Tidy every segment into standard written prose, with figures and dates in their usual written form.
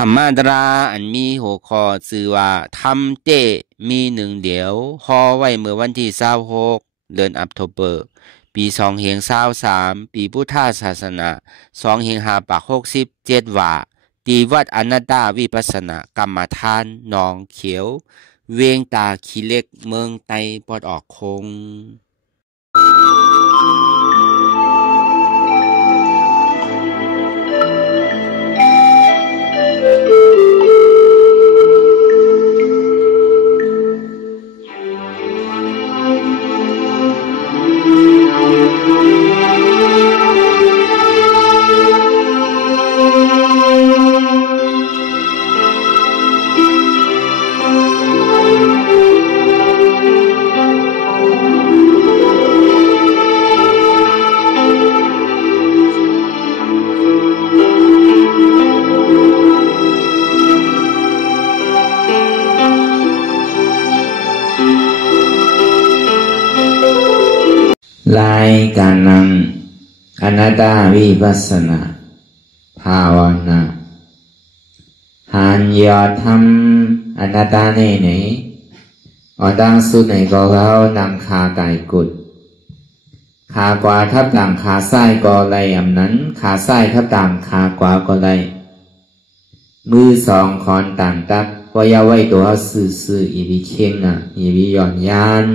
ธรรมดาอันมีหัวข้อชื่อว่าทำเต้มีหนึ่งเดียวฮอไว้เมื่อวันที่26เดือนตุลาคมปี2523ปีพุทธศาสนา2567ว่าที่วัดอนัตตาวิปัสสนากรรมฐานหนองเขียวเวียงตาขี้เหล็กเมืองไต้ปอดออกคงรายการนำอนัตตาวิปัสสนาภาวนาหันยอดทำอนัตตาในอดังสุดในก็เขานำขากายกุดขากวาทับต่างขาซ้ายก็ไรอำนั้นขาซ้ายทับต่างขากวาก็ไรมือสองคอนต่างตักว่ายาไว้ตัวซื่ออีวิเข่งอีวิย่อนยาน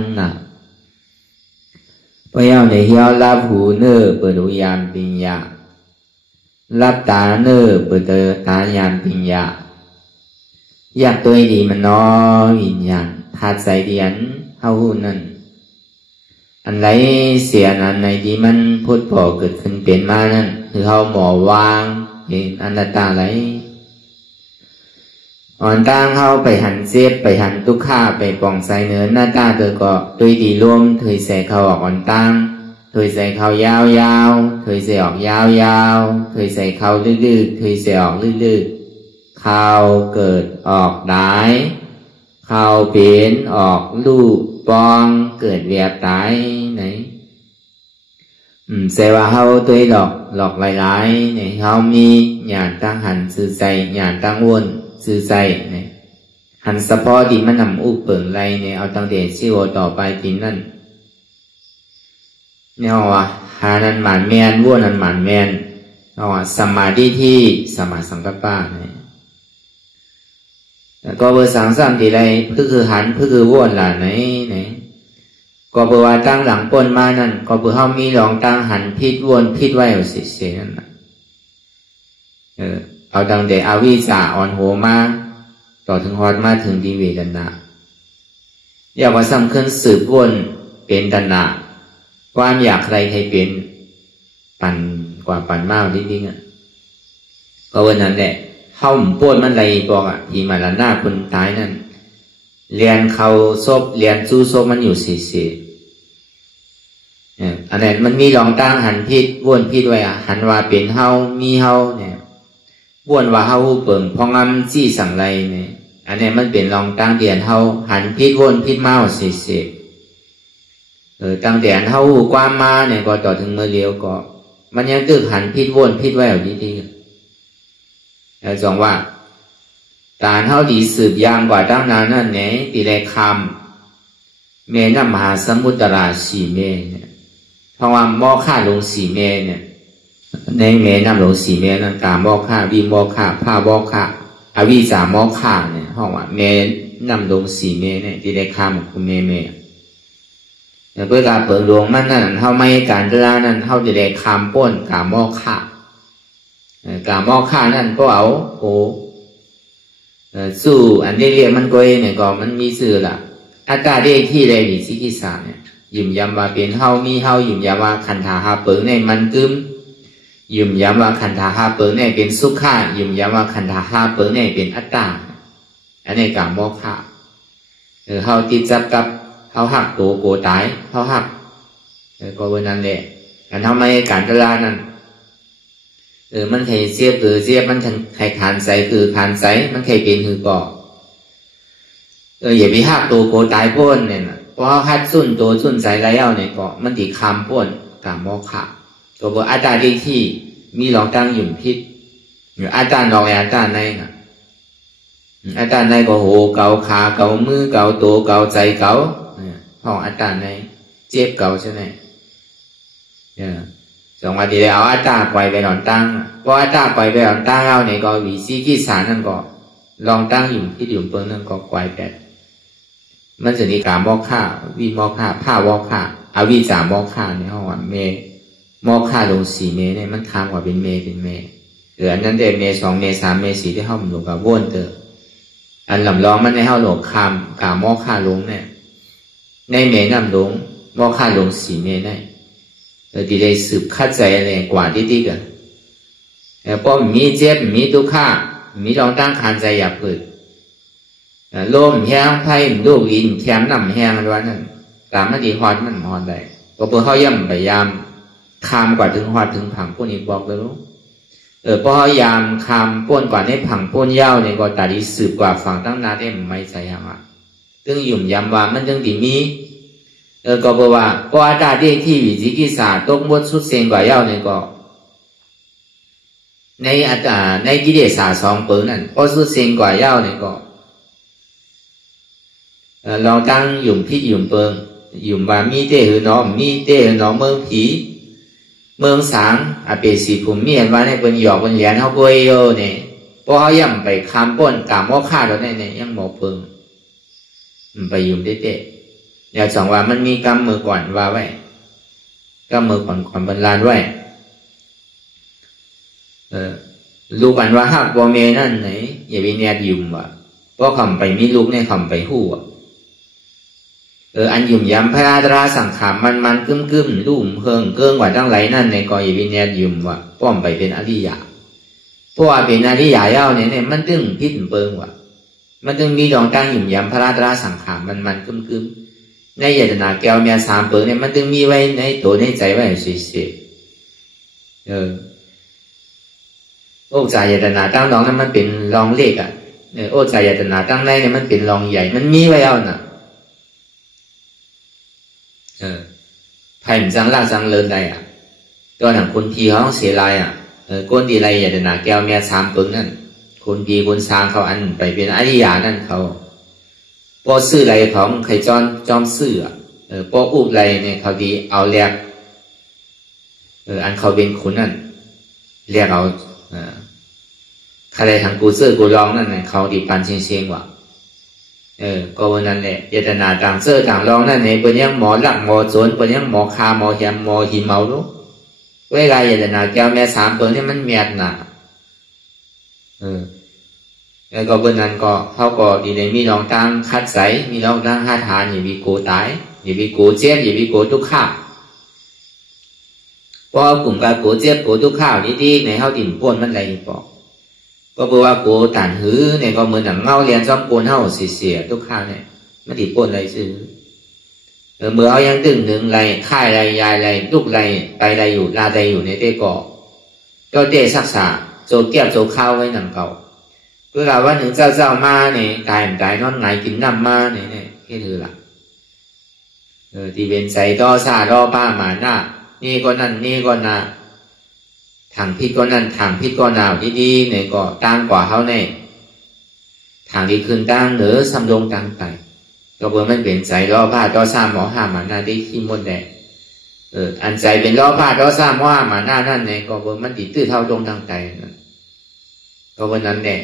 พยาวในเหี่ยวรับหูเนื้อเปิดหูยานปิญญารับตาเนื้อเปิดตายานปิญญาอยากตัวดีมันน้อยวิญญาณธาตุใจเดียนเฮาหูนั่นอันไรเสียนั้นในที่มันพุทธพอเกิดขึ้นเป็นมานั่นคือเฮาหมอวางเห็นอนัตตาไรอ่อนตั้งเข้าไปหันเสียบไปหันตุกข้าไปปองใส่เนื้อหน้าตาเธอก็ตุยดีร่วมเธอใส่เขาออกอ่อนตั้งเธอใส่เขายาวเธอใส่ออกยาวเธอใส่เขาลื่นๆเธอใส่ออกลื่นๆเขาเกิดออกได้เขาเปลี่ยนออกลูกปองเกิดเวียบตายไหนเสว่าเขาตุยหลอกหลายๆเนี่ยเขามีหยาดตั้งหันสื่อใจหยาดตั้งวนซื่อใจเนี่ยหันสะพอที่มันนำอุเปิงไรเนี่ยเอาตั้งแต่ชื่อต่อไปทีนั่นเนี่ยว่าหานั้นหมานแมนวัวนั้นหมานแมนเอาว่าสมาธิที่สมาสังกัปปะเนี่ยแล้วก็เบอร์สังสามทีไรเพื่อคือหันเพื่อคือวัวล่ะไหนก็เบอร์ว่าตั้งหลังปนมานั่นก็เบอร์เขามีลองตั้งหันพิษวนพิษไว้เอาเสียนั่นนะเอาดังแต่อวิชชาอ่อนโหมาต่อถึงฮอดมาถึงดีเวดนะอยากว่าสำคัญสืบวนเป็นดนะความอยากใครเป็นปั่นกว่าปั่นมากจริงๆเพราะวันนั้นแหละเข้าหมุ่ปวดมันไรบอกที่มาละหน้าคนตายนั่นเรียนเขาซบเรียนสู้ซบมันอยู่เสียอันนั้นมันมีลองตั้งหันพิษวนพิษไว้หันว่าเป็นเฮามีเฮาเนี่ยบ้วนว่าเฮาเปิ่งพองำจี้สั่งไรเนี่ยอันนี้มันเป็นลองตั้งเดียนเฮาหันพิษวนพิษเมาเสียตั้งเดียนเฮาความมาเนี่ยก็ต่อถึงเมื่อเลี้ยวก็มันยังตึกหันพิษวนพิษไว้เอาดีๆแล้วจองว่าตาเฮาดีสืบยางกว่าตั้งนานนั่นเนี่ยตีแรกคำเมน้ำมหาสมุทราสีเมเนี่ยเพราะว่าหม้อข้าลงสีเมเนี่ยในเมน้ำหลงสีเมนั่นกามอกข้าวิมอกข้าผ้าบอกข้าอวิสามอกข้าเนี่ยห้องว่าเมน้ำหลงสีเมเนี่ยที่ได้ข้ามของเมเพื่อการเปิดดวงมันนั่นเท่าไม่การเวลานั้นเท่าที่ได้ข้ามป้นกามอกข้ากามอกข้านั่นก็เอาสู้อันที่เรียกมันก็เนี่ยก็มันมีสื่อละอากาศเรียกที่ใดมีสิกิสาเนี่ยยิ่มยำว่าเป็นเท่ามีเท่ายิ่มยำว่าคันธาหาเปิดในมันกึมยิ่มย้ำว่าขันธาหาเปิงเนี่ยเป็นสุขะยิ่มย้ำว่าขันธาหาเปิงเนี่ยเป็นอัตตาอันนี้กางโมฆะเขาติดจับกับเขาหักตัวโกตายเขาหักก็วันนั้นแหละการทำให้การกระลานั้นมันใครเสียบเสียบมันใครขานใสขานใสมันใครเป็นก่ออย่าไปหักตัวโกตายพ้นเนี่ยเพราะหัดสุนตัวสุนใสไรเอาเนี่ยก็มันติดคำพ้นกางโมฆะตัวอาจารย์ที่มีลองตั้งหยุ่มพิษหรืออาจารย์ลองอาจารย์ใน อัตตาในก็โหเกาขาเกามือเกาตัวเกาใจเกาห้องอัตตาในเจ็บเกาใช่ไหมสองวันที่แล้วเอาอัตตาไกวไปหลอนตั้งพออัตตาไกวไปหลอนตั้งเอาเนี่ยก็วิซีกิสานั่นก็ลองตั้งอยู่ที่อยู่เปิ้งนั่นก็ไกวแปดมันจะมีการมอกฆ่าวีมอกฆ่าผ้าวอกฆ่าอาวิจามอกฆ่าในห้องเมมอกฆ่าลง4 เมเนี่ยมันทางกว่าเป็นเมหรืออันนั้นได้เม2 เม3 เม4ที่ห้องหลงกับว่นเตออันลำลองมันในห้องหลงคำกามอกฆ่าลงเนี่ยในเมนำลงมอกฆ่าลง4 เมได้ดีเลยสืบคัดใจอะไรกว่าที่กันพอมีเจ็บมีทุกข์มีลองตั้งคานใจอยากเกิดลมแห้งไพ่ลูกอินแคมน้ำแห้งอะไรนั่นตามมันดีฮอดมันฮอดได้ก็เพื่อเขาย่ำพยายามคามกว่าถึงฮอดถึงผังพวกนี้บอกเลยรู้พอเขายามคามป้นกว่าในผังป้นยาวเนี่ยก็ตัดดีสืบกว่าฝั่งตั้งนาได้ไม่ใจยังตึงหยุ่มยำว่ามันจึงดีมีก็บอกว่าพออาตาที่วิจิกิสาตกมดสุดเสียงกว่ายาวเนี่ยก็ในอัตตาในกิเลส2 เปิงนั่นพอสุดเสียงกว่ายาวเนี่ยก็ลองตั้งหยุ่มพิษหยุ่มเปิงหยุ่มว่ามีเตหือน้อมีเตหือน้อเมืองผีเมืองสางอาเปสีภูมิเมียนว่าในเป็นหยอกเป็นเหรียญเขาบวยโยเนี่ยพอเขาย่ำไปคำป้นกามว่าฆ่าเราเนี่ยยังหมอเปิงไปหยุ่มเตะอยากสั่งว่ามันมีกำมือก่อนว่าไว้กำมือก่อนบรรลานไว้ลูกอันว่าหักบอเมนั่นไหนอย่าไปแนดยุ่มว่ะเพราะคำไปมีลูกเนี่ยคำไปหู้อันยุ่มย้ำพระราตราสังขารมันกึ้มลุ่มเพิงเกิงกว่าตั้งไหลนั่นในกออย่าไปแนดยุ่มว่ะป้อมไปเป็นอริยะเพราะว่าเป็นอริยะเย้าเนี่ยมันตึงพิษเปิงว่ะมันตึงมีดองตั้งยุ่มย้ำพระราตราสังขารมันกึ้มในยตนาแก้วเมีย3 เปิงเนี่ยมันตึงมีไว้ในตัวในใจไว้เฉยโอ้ใจยตนาตั้งรองนั้นมันเป็นรองเล็กโอ้ใจยตนาตั้งในเนี่ยมันเป็นรองใหญ่มันมีไว้เอาน่ะไผ่จังลากจังเลินได้ตัวหนังคนพีเขาต้องเสียลายก้นดีไรยตนาแก้วเมีย3 เปิงนั่นคนพีคนสร้างเขาอันไปเป็นอริยานั่นเขาพอซื้อไรของใครจอมซื้อพออุบไรเนี่ยเขาดีเอาแลกอันเขาเป็นขุนนั่นเรียกเอาใครทางกูซื้อกูลองนั่นเนี่ยเขาดีปันเชียงว่ะก็วันนั้นแหละยตนาต่างซื้อต่างลองนั่นเนี่ยเป็นยังหมอหลักหมอโจรเป็นยังหมอคาหมอแหมหมอหิมเมาลูกเวลายตนาแก้วแม่3 เปิงเนี่ยมันเมียดหนาแล้วก็บนนั้นก็เขาก็ดีเลยมีน้องตั้งคัดใสมีน้องตั้งหาทานอย่ามีโกตายอย่ามีโกเจ็บอย่ามีโกทุกข้าวพอกลุ่มการโกเจ็บโกทุกข้าวนี่ที่ในเขาติ่มป้นมันอะไรบอกก็เพราะว่าโกตันหื้อเนี่ยก็เหมือนหนังเงาเรียนซ้อมโกนเท่าเสียทุกข้าวเนี่ยมันติดป้นอะไรซื้อเมื่อเอายังตึงหนึ่งไรค่ายไรยายไรลูกไรไปไรอยู่ลาไรอยู่ในเต้ก่อก็เต้ศักษาโจเก็บโจข้าวไว้หนังเก่าเวลาว่าหนึ่งเจ้ามาเนี่ยตายนอนไงกินน้ำมาเนี่ยแค่ถือละที่เป็นใส่ต่อซาต่อป้าหมาหน้านี่ก็นั่นนี่ก็นาทางพิษก็นั่นทางพิษก็หนาวดีๆเนี่ยก็ตั้งกว่าเขาเนี่ยทางที่ขึ้นตั้งเหนือสำลงตั้งไปก็เพื่อมันเป็นใจล้อผ้าต่อซาหมอห้าหมาหน้าได้ขี้มดแดดอันใจเป็นล้อผ้าต่อซาหมอห้าหมาหน้านั่นเนี่ยก็เพื่อมันติดตื้อเท่าตรงทางใจก็วันนั้นเนี่ย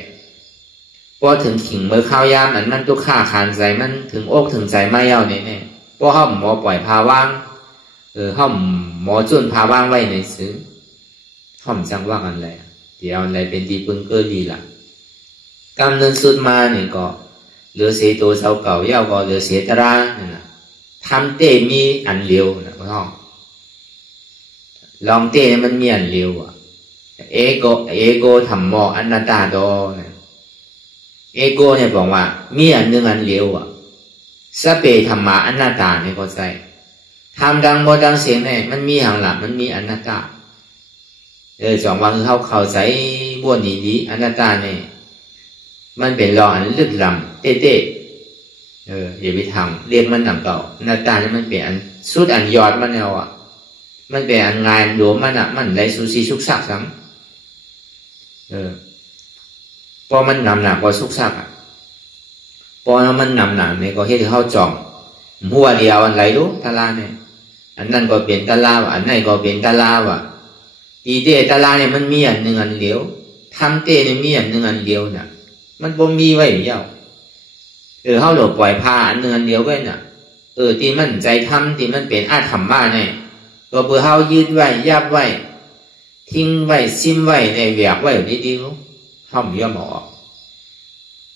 พอถึงขิงเมื่อข้าวยามมันทุกข้าคานใจมันถึงอกถึงใจไม่เย้าเนี่ยพอห้อมหมอปล่อยพาว่างห้อมหมอจุนพาว่างไว้ในซื้อห้อมจังว่างอะไรเดี๋ยวอะไรเป็นดีปึงเกอดีล่ะกำเนิดสุดมาเนี่ยก็เหลือเสียตัวเสาเก่าเย้าก็เหลือเสียตราเนี่ยทำเต้มีอันเลี้ยวนะพ่อลองเต้มันมีอันเลี้ยวเอโกทำหมออนัตตาโดเนี่ยเอโกเนี่ยบอกว่ามีอันหนึ่งอันเลี้ยวสเปธรรมะอนัตตาเนี่ยก็ใช่ทำดังโมดังเสียงเนี่ยมันมีหังหลังมันมีอนัตตาสองว่าคือเข้าใจบ้วนดีอนัตตาเนี่ยมันเป็นรออันลึกลำเต้อย่าไปทำเรียกมันหนังเก่าอนัตตาเนี่ยมันเป็นอันสุดอันยอดมันเอามันเป็นอันงานหลวมมันไรสุสีสุกซักซ้ำพอมันหนักกว่าสุกซัก อมันนำหนังเนี่ยก็เฮ็ดให้เขาจ่องหัวเดียวอันไรรู้ตาลาเนี่ยอันนั้นก็เป็นตาลาอันนั้นก็เป็นตาลาว่ะตีเตตาลาเนี่ยมันมีอันหนึ่งอันเดียวทำเตเนี่ยมีอันหนึ่งอันเดียวน่ะมันบ่มีไว้เดียวเขาหลบปล่อยพาอันหนึ่งอันเดียวไว้น่ะที่มันใจทำที่มันเป็นอาธรรมะเนี่ยก็เพื่อเขายืดไว้ยับไว้ทิ้งไว้ซิมไว้ในแหวกไว้ดีๆรู้เขาไม่ยอมออก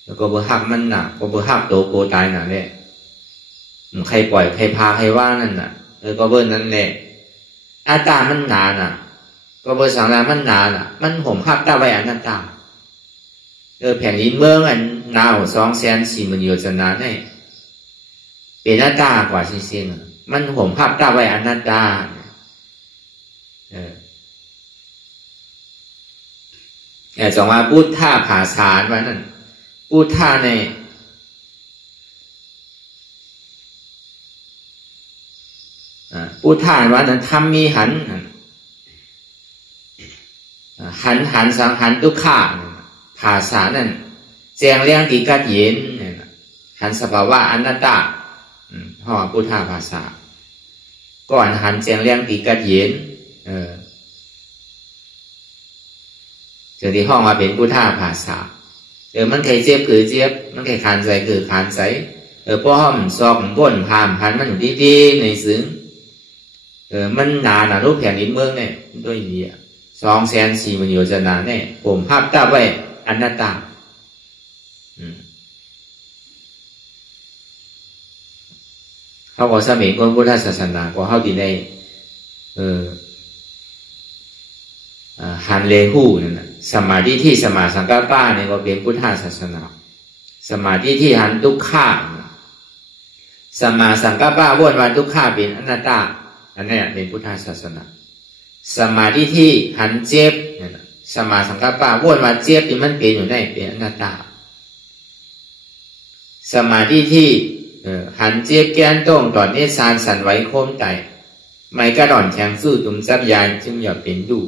แล้วก็เพื่อหักมันน่ะก็เพื่อหักโตโกตายน่ะเนี่ยใครปล่อยใครพาใครว่านั่นน่ะก็เพื่อนั่นแหละอาตามันหนาน่ะก็เพื่อสังขารมันหนาน่ะมันห่มหักตาไว้อนัตตาแผ่นดินเมืองอันนาว240,000 โยชนาเนี่ยเป็นอนัตตากว่าจริงๆมันห่มหักตาไว้อนัตตาจงว่าพุทธะภาษาว่านั่นพุทธะในพุทธะว่านั้นทำมีหันสังหันทุกข้าภาษานั่นแจงเลี้ยงตีกัดเย็นหันสภาวะอนัตตาห่อพุทธะภาษาก่อนหันแจงเลี้ยงตีกัดเย็นจะที่ห้องมาเป็นพุทธะภาษามันใครเจ็บคือเจ็บมันใครขานใจคือขานใจเพราะห้อมซอกบ่นพามพันมันอยู่ดีๆในซึ้งมันหนารูปแผ่นดินเมืองเนี่ยด้วยเหี้ย240,000 โยชนาเนี่ยผมภาพตาไว้อนัตตาเขาก็สมัยก่อนพุทธศาสนาก็เข้าดีในหันเลหูนั่นนะสมาธิที่สมาสังกัปปะเนี่ยก็เป็นพุทธศาสนาสมาธิที่หันทุกข้าสมาสังกัปปะวนวันทุกข้าเป็นอนัตตาอันนี้เป็นพุทธศาสนาสมาธิที่หันเจ็บสมาสังกัปปะวนวันเจ็บที่มันเป็นอยู่ได้เป็นอนัตตาสมาธิที่หันเจ็บแกนต้งต่อเนสานสันไว้โคมไตไม่กระดอนแข็งสู้ตุ่มซับยานจึงอย่าเป็นดู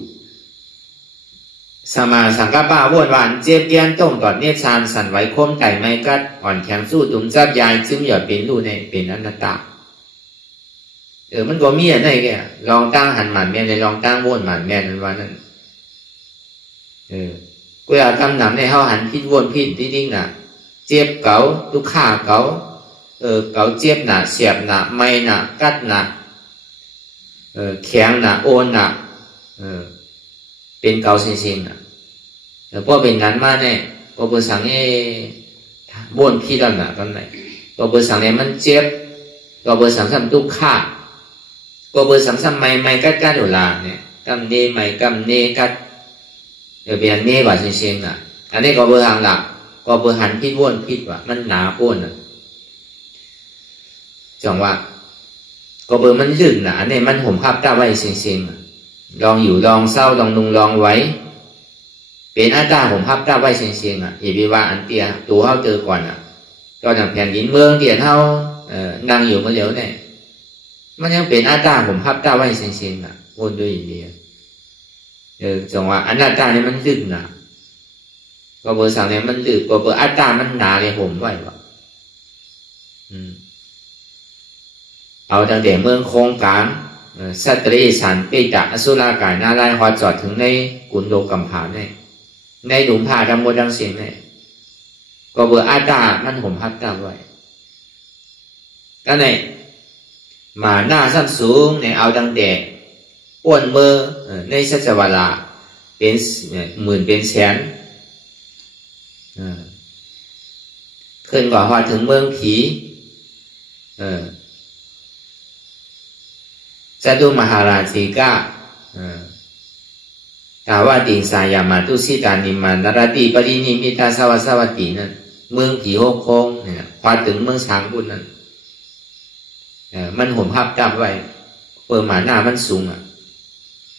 สมาสังกัปปะวนวันเจ็บแกนต้งต่อเนสานสันไว้โคมไตไม่กระอ่อนแข็งสู้ตุ่มซับยานจึงอย่าเป็นดูในเป็นอนัตตามันก็มีอะไรแกลองตั้งหันหมันแม่ในลองตั้งวนหมันแม่นั้นว่านั่นกูอยากทำหนังในเขาหันพิษวนพิษดิ้งน่ะเจ็บเก๋าทุกข้าเก๋าเก๋าเจ็บน่ะเสียบน่ะไม่น่ะกัดน่ะแข็งน่ะโอนน่ะเป็นเก๋าเซ็งๆน่ะแต่พอเป็นนั้นมาเนี่ยพอเปิดสังเอวนพิษแล้วน่ะตอนไหนพอเปิดสังเนี่ยมันเจ็บพอเปิดสังซ้ำทุกข้าก็เบอร์สัมไม่กัดอยู่ละเนี่ยกำเนไม่กำเนกัดเป็นเนว่าเชียงๆน่ะอันนี้ก็เบอร์หางหลักก็เบอร์หันพิษวนพิษว่ามันหนาพ้นน่ะจังว่าก็เบอร์มันลื่นน่ะอันนี้มันห่มภาพตาไว้เชียงๆลองอยู่ลองเศร้าลองนุ่งลองไว้เป็นอาตาห่มภาพตาไว้เชียงๆอย่าไปว่าอันเตียตัวเขาเจอก่อนตอนอย่างแผ่นดินเมืองเตียเขานั่งอยู่เมื่อเร็วเนี่ยมันยังเป็นอาตาผมภาพตาไว้เชียงๆวนด้วยอย่างเดียวจังว่าอนัตตาเนี่ยมันลึกหนาก็เบอร์สั่งเนี่ยมันลึกก็เบอร์อาตามันหนาเลยผมไว้ว่ะเอาตั้งแต่เมืองโครงการสัตรีสันปิตะอสุรากายนาลายหอจอดถึงในกุนโดกัมผาเนี่ยในหลุมผ้าดำโมดังเสียงเนี่ยก็เบอร์อาตามันผมภาพตาไว้ก็ในมาหน้าสั้นสูงในเอาดังแดดอ้วนเมื่อในสัจวาลาเป็นหมื่นเป็นแสนขึ้นกว่าพอถึงเมืองผีจตุมหาราชิกากาว่าติงสายามาตุสิตานิมานารติปรินิมิตาสวัสวัตินั่นเมืองผีหกโค้งเนี่ยพอถึงเมืองช้างบุญนั่นมันห่มภาพตาไว้เปิดหมาหน้ามันสูง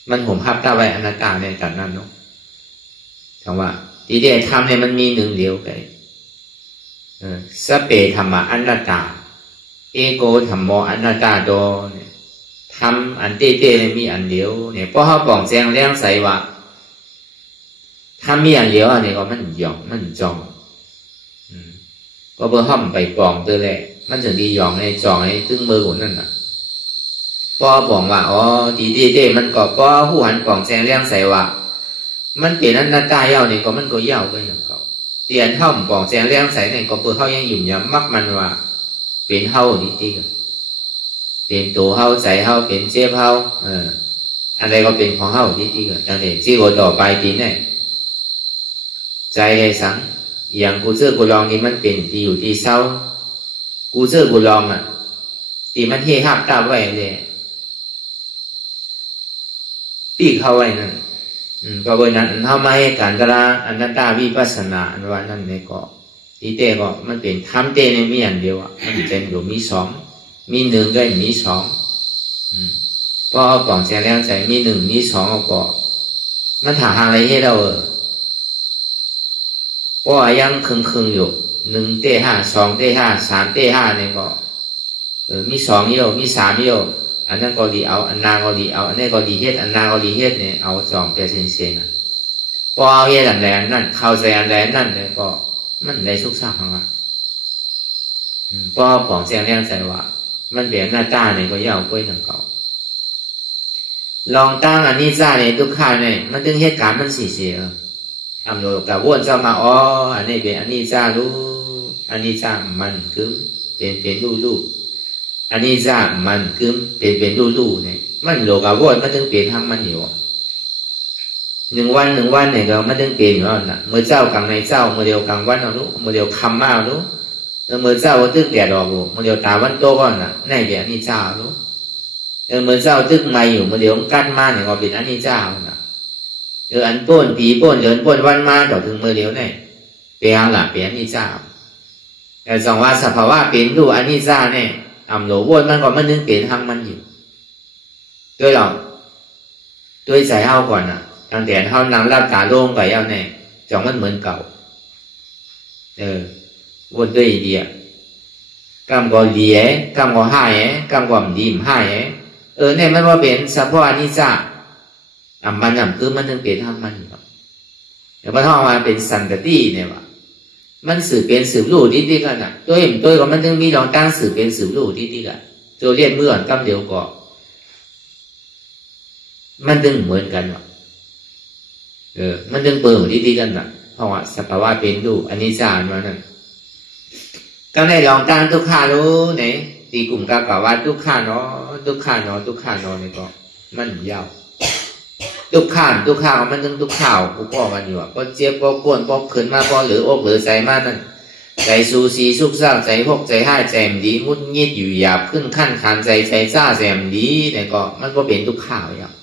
มันห่มภาพตาไว้อนัตตาในการนั้นเนาะคำว่าที่ได้ทำเนี่ยมันมีหนึ่งเดียวไปสเปธรรมะอนัตตาเอโกธรรมโมอนัตตาโดเนี่ยทำอันเต้ๆมีอันเดียวเนี่ยเพราะเขาบอกแจงเลี้ยงใส่ว่าถ้ามีอันเดียวเนี่ยก็มันหยอกมันจอง ก็เพื่อห้อมไปปองตัวแหละมันถึงดีหยองให้จองให้ตึงมือของนั่นน่ะพอบอกว่าอ๋อดีเด้มันก็ป้อหูหันปองแจงเลี้ยงใส่ว่ามันเปลี่ยนอันนั้นตายเอาเนี่ยก็มันก็เย่าไปอย่างเก่าเตียนห้อมปองแจงเลี้ยงใส่เนี่ยก็เพื่อเขายังยุ่มยำมักมันว่าเป็นเฮาดีๆกันเป็นตัวเฮาใจเฮาเป็นเจ็บเฮาอะไรก็เป็นของเฮาดีๆกันจังเลยที่ก็ต่อไปปีนี่ใจได้สังอย่างกูเจอกูลองนี่มันเป็นที่อยู่ที่เศร้ากูเจอกูลองอ่ะที่มันเฮหับตาไว้เลยปีเข้าไว้นั่นก็เวนั้นเฮามาให้การกระอนัตตาวิปัสสนาอันว่านั่นเนี่ยก็ที่เตก็มันเป็นทำเตในมีอันเดียวอ่ะมันเป็นอยู่มีสองมีหนึ่งก็มีสองพอเอาปองแจงแล้วใจมีหนึ่งมีสองเอาก็มันถาหาอะไรให้เราว่ายังคึงอยู่หนึ่งเต้ห้าสองเต้ห้าสามเต้ห้าเนี่ยก็มีสองเยี่ยวมีสามเยี่ยวอันนั้นก็ดีเอาอันนาก็ดีเอาอันนี้ก็ดีเฮ็ดอันนาก็ดีเฮ็ดเนี่ยเอาสองเปอร์เซ็นต์เซนพอเอาเฮ็ดอันใดนั่นเข้าใจอันใดนั่นเนี่ยก็มันได้สุขสันต์ของมันพอของแจงเลี้ยงใจว่ามันเปลี่ยนหน้าตาเนี่ยก็ยาวกล้วยหนังเก่าลองตั้งอันนี้จ้าเนี่ยทุกข้าเนี่ยมันถึงเหตุการณ์มันเสียทำโดยกับวนเจ้ามาอ๋ออันนี้เป็นอันนี้จ้ารู้อันนี้จ้ามันคือเป็นรู้อันนี้จ้ามันคือเป็นรู้เนี่ยมันโลกับวนมันถึงเปลี่ยนทั้งมันอยู่หนึ่งวันเนี่ยก็มันถึงเปลี่ยนอยู่น่ะเมื่อเจ้ากลางในเจ้าเมื่อเดียวกลางวันเอารู้เมื่อเดียวคำมาเอารู้เมื่อเจ้าตึกแดดออกเมื่อเดียวตาวันโตก่อนน่ะในเป็นอันนี้จ้ารู้เมื่อเจ้าตึกไม่อยู่เมื่อเดียวกั้นมาเนี่ยก็เป็นอันนี้จ้าน่ะอันป้นผีป้นเดินป้นวันมาต่อถึงเมื่อเดียวเนี่ยเปลี่ยนหลักเปลี่ยนอันนี้จ้าแต่สองว่าสภาวะเปลี่ยนดูอันนี้จ้าเนี่ยโหลวนมันก็มันนึงเปลี่ยนทางมันอยู่ด้วยหรอด้วยใจเฮาก่อนน่ะตั้งแต่เฮานั่งรับตาโล่งไปเอาเนี่ยจ่องมันเหมือนเก่าวนด้วยเดียกำก็ดีกำก็หายกำก็ดีมหายเนี่ยมันว่าเป็นสภาวะนิจามันคือมันนึงเป็นทางมันอยู่แต่พอท่องมาเป็นสันตติเนี่ยว่ามันสืบเป็นสืบรู้ดีๆกันน่ะตัวก็มันถึงมีลองตั้งสืบเป็นสืบรู้ดีๆกันตัวเรียนเมื่อกำเดียวก็มันถึงเหมือนกันว่ะมันถึงเปิดดีๆกันน่ะเพราะว่าสภาวะเป็นรู้อันนี้จานมานั่นก็ได้ลองตั้งทุกขารู้เนี่ยตีกลุ่มกากว่าทุกขาเนาะทุกขาเนาะนี่ก็มันยาวทุกข้าวมันถึงทุกข้าวกูป้อกันอยู่อ่ะก็เจ็บก็ปวดก็ขืนมาก็หรืออกหรือใจมากนั่นใจสูสีสุกซ่าใจพกใจห้าใจมดีมุดงิดอยู่หยาบขึ้นขั้นขานใจซ่าใจมดีเนี่ยก็มันก็เป็นทุกข้าวอย่าง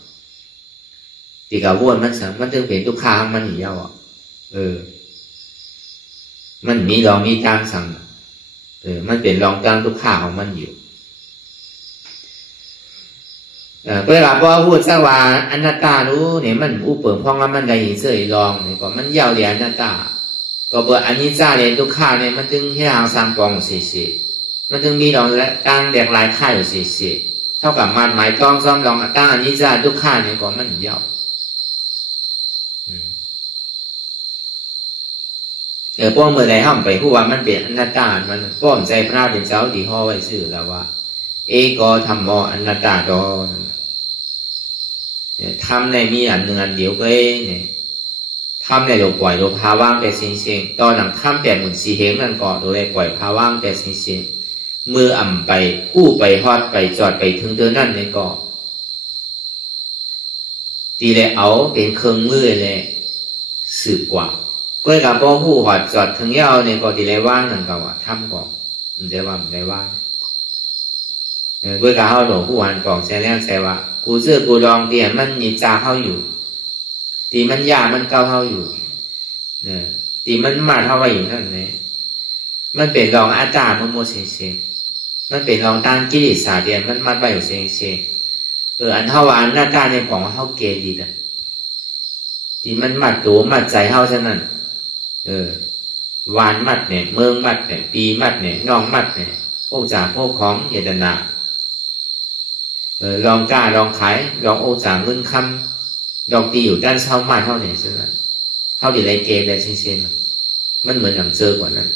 ตีกับวนมันถึงเป็นทุกข้าวมันอยู่อ่ะมันมีลองมีตามสั่งมันเป็นลองตามทุกข้าวของมันอยู่เวลาพอพูดสักว่าอนัตตารู้เนี่ยมันอุปเปิงพองมันได้เสยลองเนี่ยก็มันยาวเรียนอนัตตาก็เปิดอันนี้จ้าเนี่ยทุกข้าเนี่ยมันถึงให้ทางสร้างปองเสียมันถึงมีลองและตั้งแดกหลายข้าอยู่เสียเท่ากับมันหมายต้องซ้อมลองตั้งอันนี้จ้าทุกข้าเนี่ยก็มันยาวพวกเมื่อใดห้ามไปผู้ว่ามันเป็นอนัตตามันป้อมใจพระเป็นเจ้าที่ห่อไว้ซื่อแล้วว่าเอโกธรรมโมอนัตตาโตทำในมีอันหนึ่งอันเดียวก็เนี่ยทำในเราปล่อยเราพาว่างแต่สิ่งตอนหลังทำแต่หมุนสีเหงนั่นก่อนเราเลยปล่อยพาว่างแต่สิ่งมืออ่ำไปกู้ไปฮอดไปจอดไปถึงเธอนั่นในก่อตีเลยเอาเป็นเครื่องมือเลยสืบกว่าก็กับพ่อผู้หอดจอดถึงยาวในก่อตีเลยว่างนั่นก่อนทำก่อนมันได้ว่ามันได้ว่างด้วยการเข้าหลวงผู้วันกล่องแซ่แล้วแซ่ว่ากูเชื่อกูลองเตียนมันนิจาเข้าอยู่ตีมันยามันเก้าเข้าอยู่เนี่ยตีมันมาเท่าไหร่อยู่นั่นเนี่ยมันเป็นรองอาจารย์มันโมเซมันเป็นรองตั้งกิริสาเดียนมันมัดไปอยู่เซอันเท่าอันหน้าตาในของเข้าเกดีอ่ะตีมันมัดตัวมัดใจเข้าฉะนั้นวานมัดเนี่ยเมืองมัดเนี่ยปีมัดเนี่ยน้องมัดเนี่ยพวกจ่าพวกของเยดนาลองกล้าลองขายลองโอจ่าเงินคำลองตีอยู่ด้านเช่ามาเท่าไหร่ซึ่งเท่าที่ไรเกย์ได้เช่นมันเหมือนหนังเจอกว่านั้น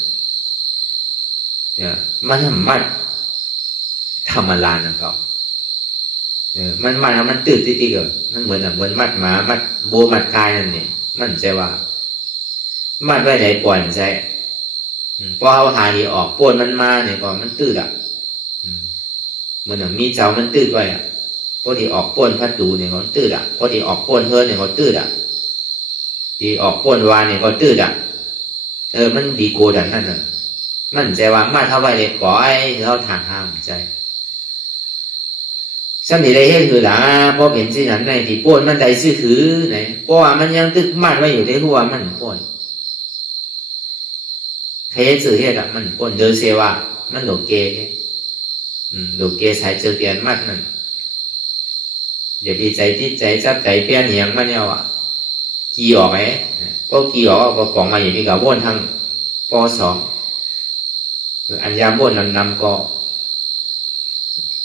มันมัดธรรมลานั่นก็มันมัดมันตื่นติ๊กๆมันเหมือนมัดหมามัดโบมัดกายนั่นนี่มันใจว่ามัดไว้ไหนปล่อยมันใจพอเอาหาดีออกปวนมันมาเนี่ยก็มันตื่นเหมือนมีเจ้ามันตื่นไว้พอที่ออกปวนพัดดูเนี่ยก็ตื่นพอที่ออกปวนเฮิร์นเนี่ยก็ตื่นที่ออกปวนวานเนี่ยก็ตื่นมันดีโกดันนั่นมันใจว่ามาเท่าไหร่เลยปล่อยเขาทางห้ามใจสัมผัสได้เห็นคือหล่ะพอเห็นสิ่งนั้นในที่ปวนมันได้ซื่อถือไหนเพราะว่ามันยังตึกมัดไว้อยู่ในหัวมันปวนใครสื่อเหตุมันปวนเดินเสว่ามันโลเกโลเกสายเจอเปลี่ยนมัดนั่นอย่าดีใจที่ใจจับใจเปลี่ยนอย่างมันเนี่ยกี่ออกไหมก็กี่ออกก็กล่องมาอย่างนี้กับวนทางปสองอันยามวนนำก็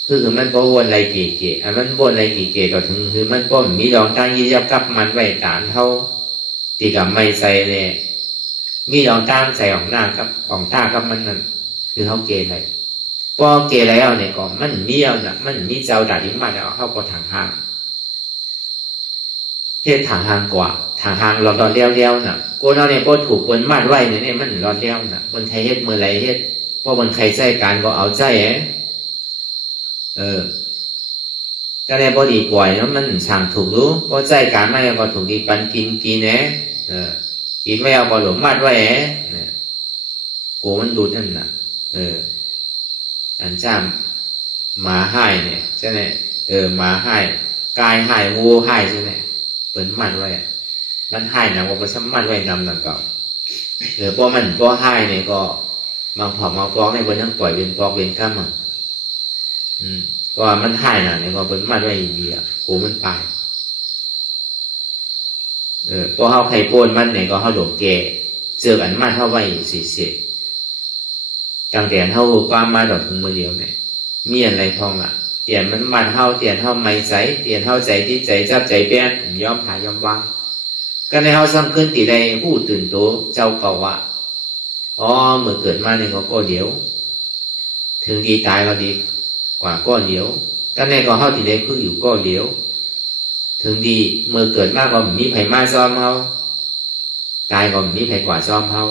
คือมันก็วนอะไรเก๋ๆอันมันวนอะไรเก๋ๆก็ถึงคือมันก็มีดองตั้งยี่ยับกับมันไว้ฐานเท่าตีกับไม่ใส่เนี่ยมีดองตั้งใส่ของหน้ากับของตากับมันนั่นคือเขาเก๋อะไรพอเก๋แล้วเนี่ยก็มันมีเอาน่ะมันมีเจ้าด่าดิ้งมาแล้วเขาก็ทางห้างเฮ็ดทางห้างกว่าทางห้างเราเลี้ยวๆน่ะกูเราเนี่ยก็ถูกคนมัดไว้เนี่ยมันรอเลี้ยวน่ะคนไทยเฮ็ดมือไรเฮ็ดเพราะคนใครใจการก็เอาใจก็เลยพอดีปล่อยแล้วมันสั่งถูกรู้พอใจการไม่ก็ถูกดีปันกินกินไม่เอาก็หลงมัดไว้กูมันดูดนั่นน่ะอันจ้ามมาให้เนี่ยใช่ไหมมาให้กายให้งูให้ใช่ไหมเปิดมัดไว้มันให้นะว่าก็สมัดไว้นำนั่นก็เพราะมันก็ให้เนี่ยก็มาผอมมาปอกในบนทั้งปล่อยเป็นปอกเป็นก้ามก็มันให้นะเนี่ยก็เป็นมัดไว้ดีกูมันตายพอเขาไข่โป้นมันเนี่ยก็เขาหลงแก่เจออันมัดเท่าไว้เสียจังแต่เท่าความมาดอกถึงมือเดียวเนี่ยมีอะไรพองเตียนมันมันเท่าเตียนเท่าไม่ใจเตียนเท่าใจที่ใจจับใจเปี้ยนยอมหายอมวางก็ในเท่าซ้ำขึ้นตีใดผู้ตื่นตัวเจ้าเก่าเมื่อเกิดมาเนี่ยก็เดียวถึงดีตายก็ดีกว่าก็เดียวก็ในก็เท่าตีใดพึ่งอยู่ก็เดียวถึงดีเมื่อเกิดมาก็มีไผมาซ้อมเฮาตายก็มีไผกว่าซ้อมเฮา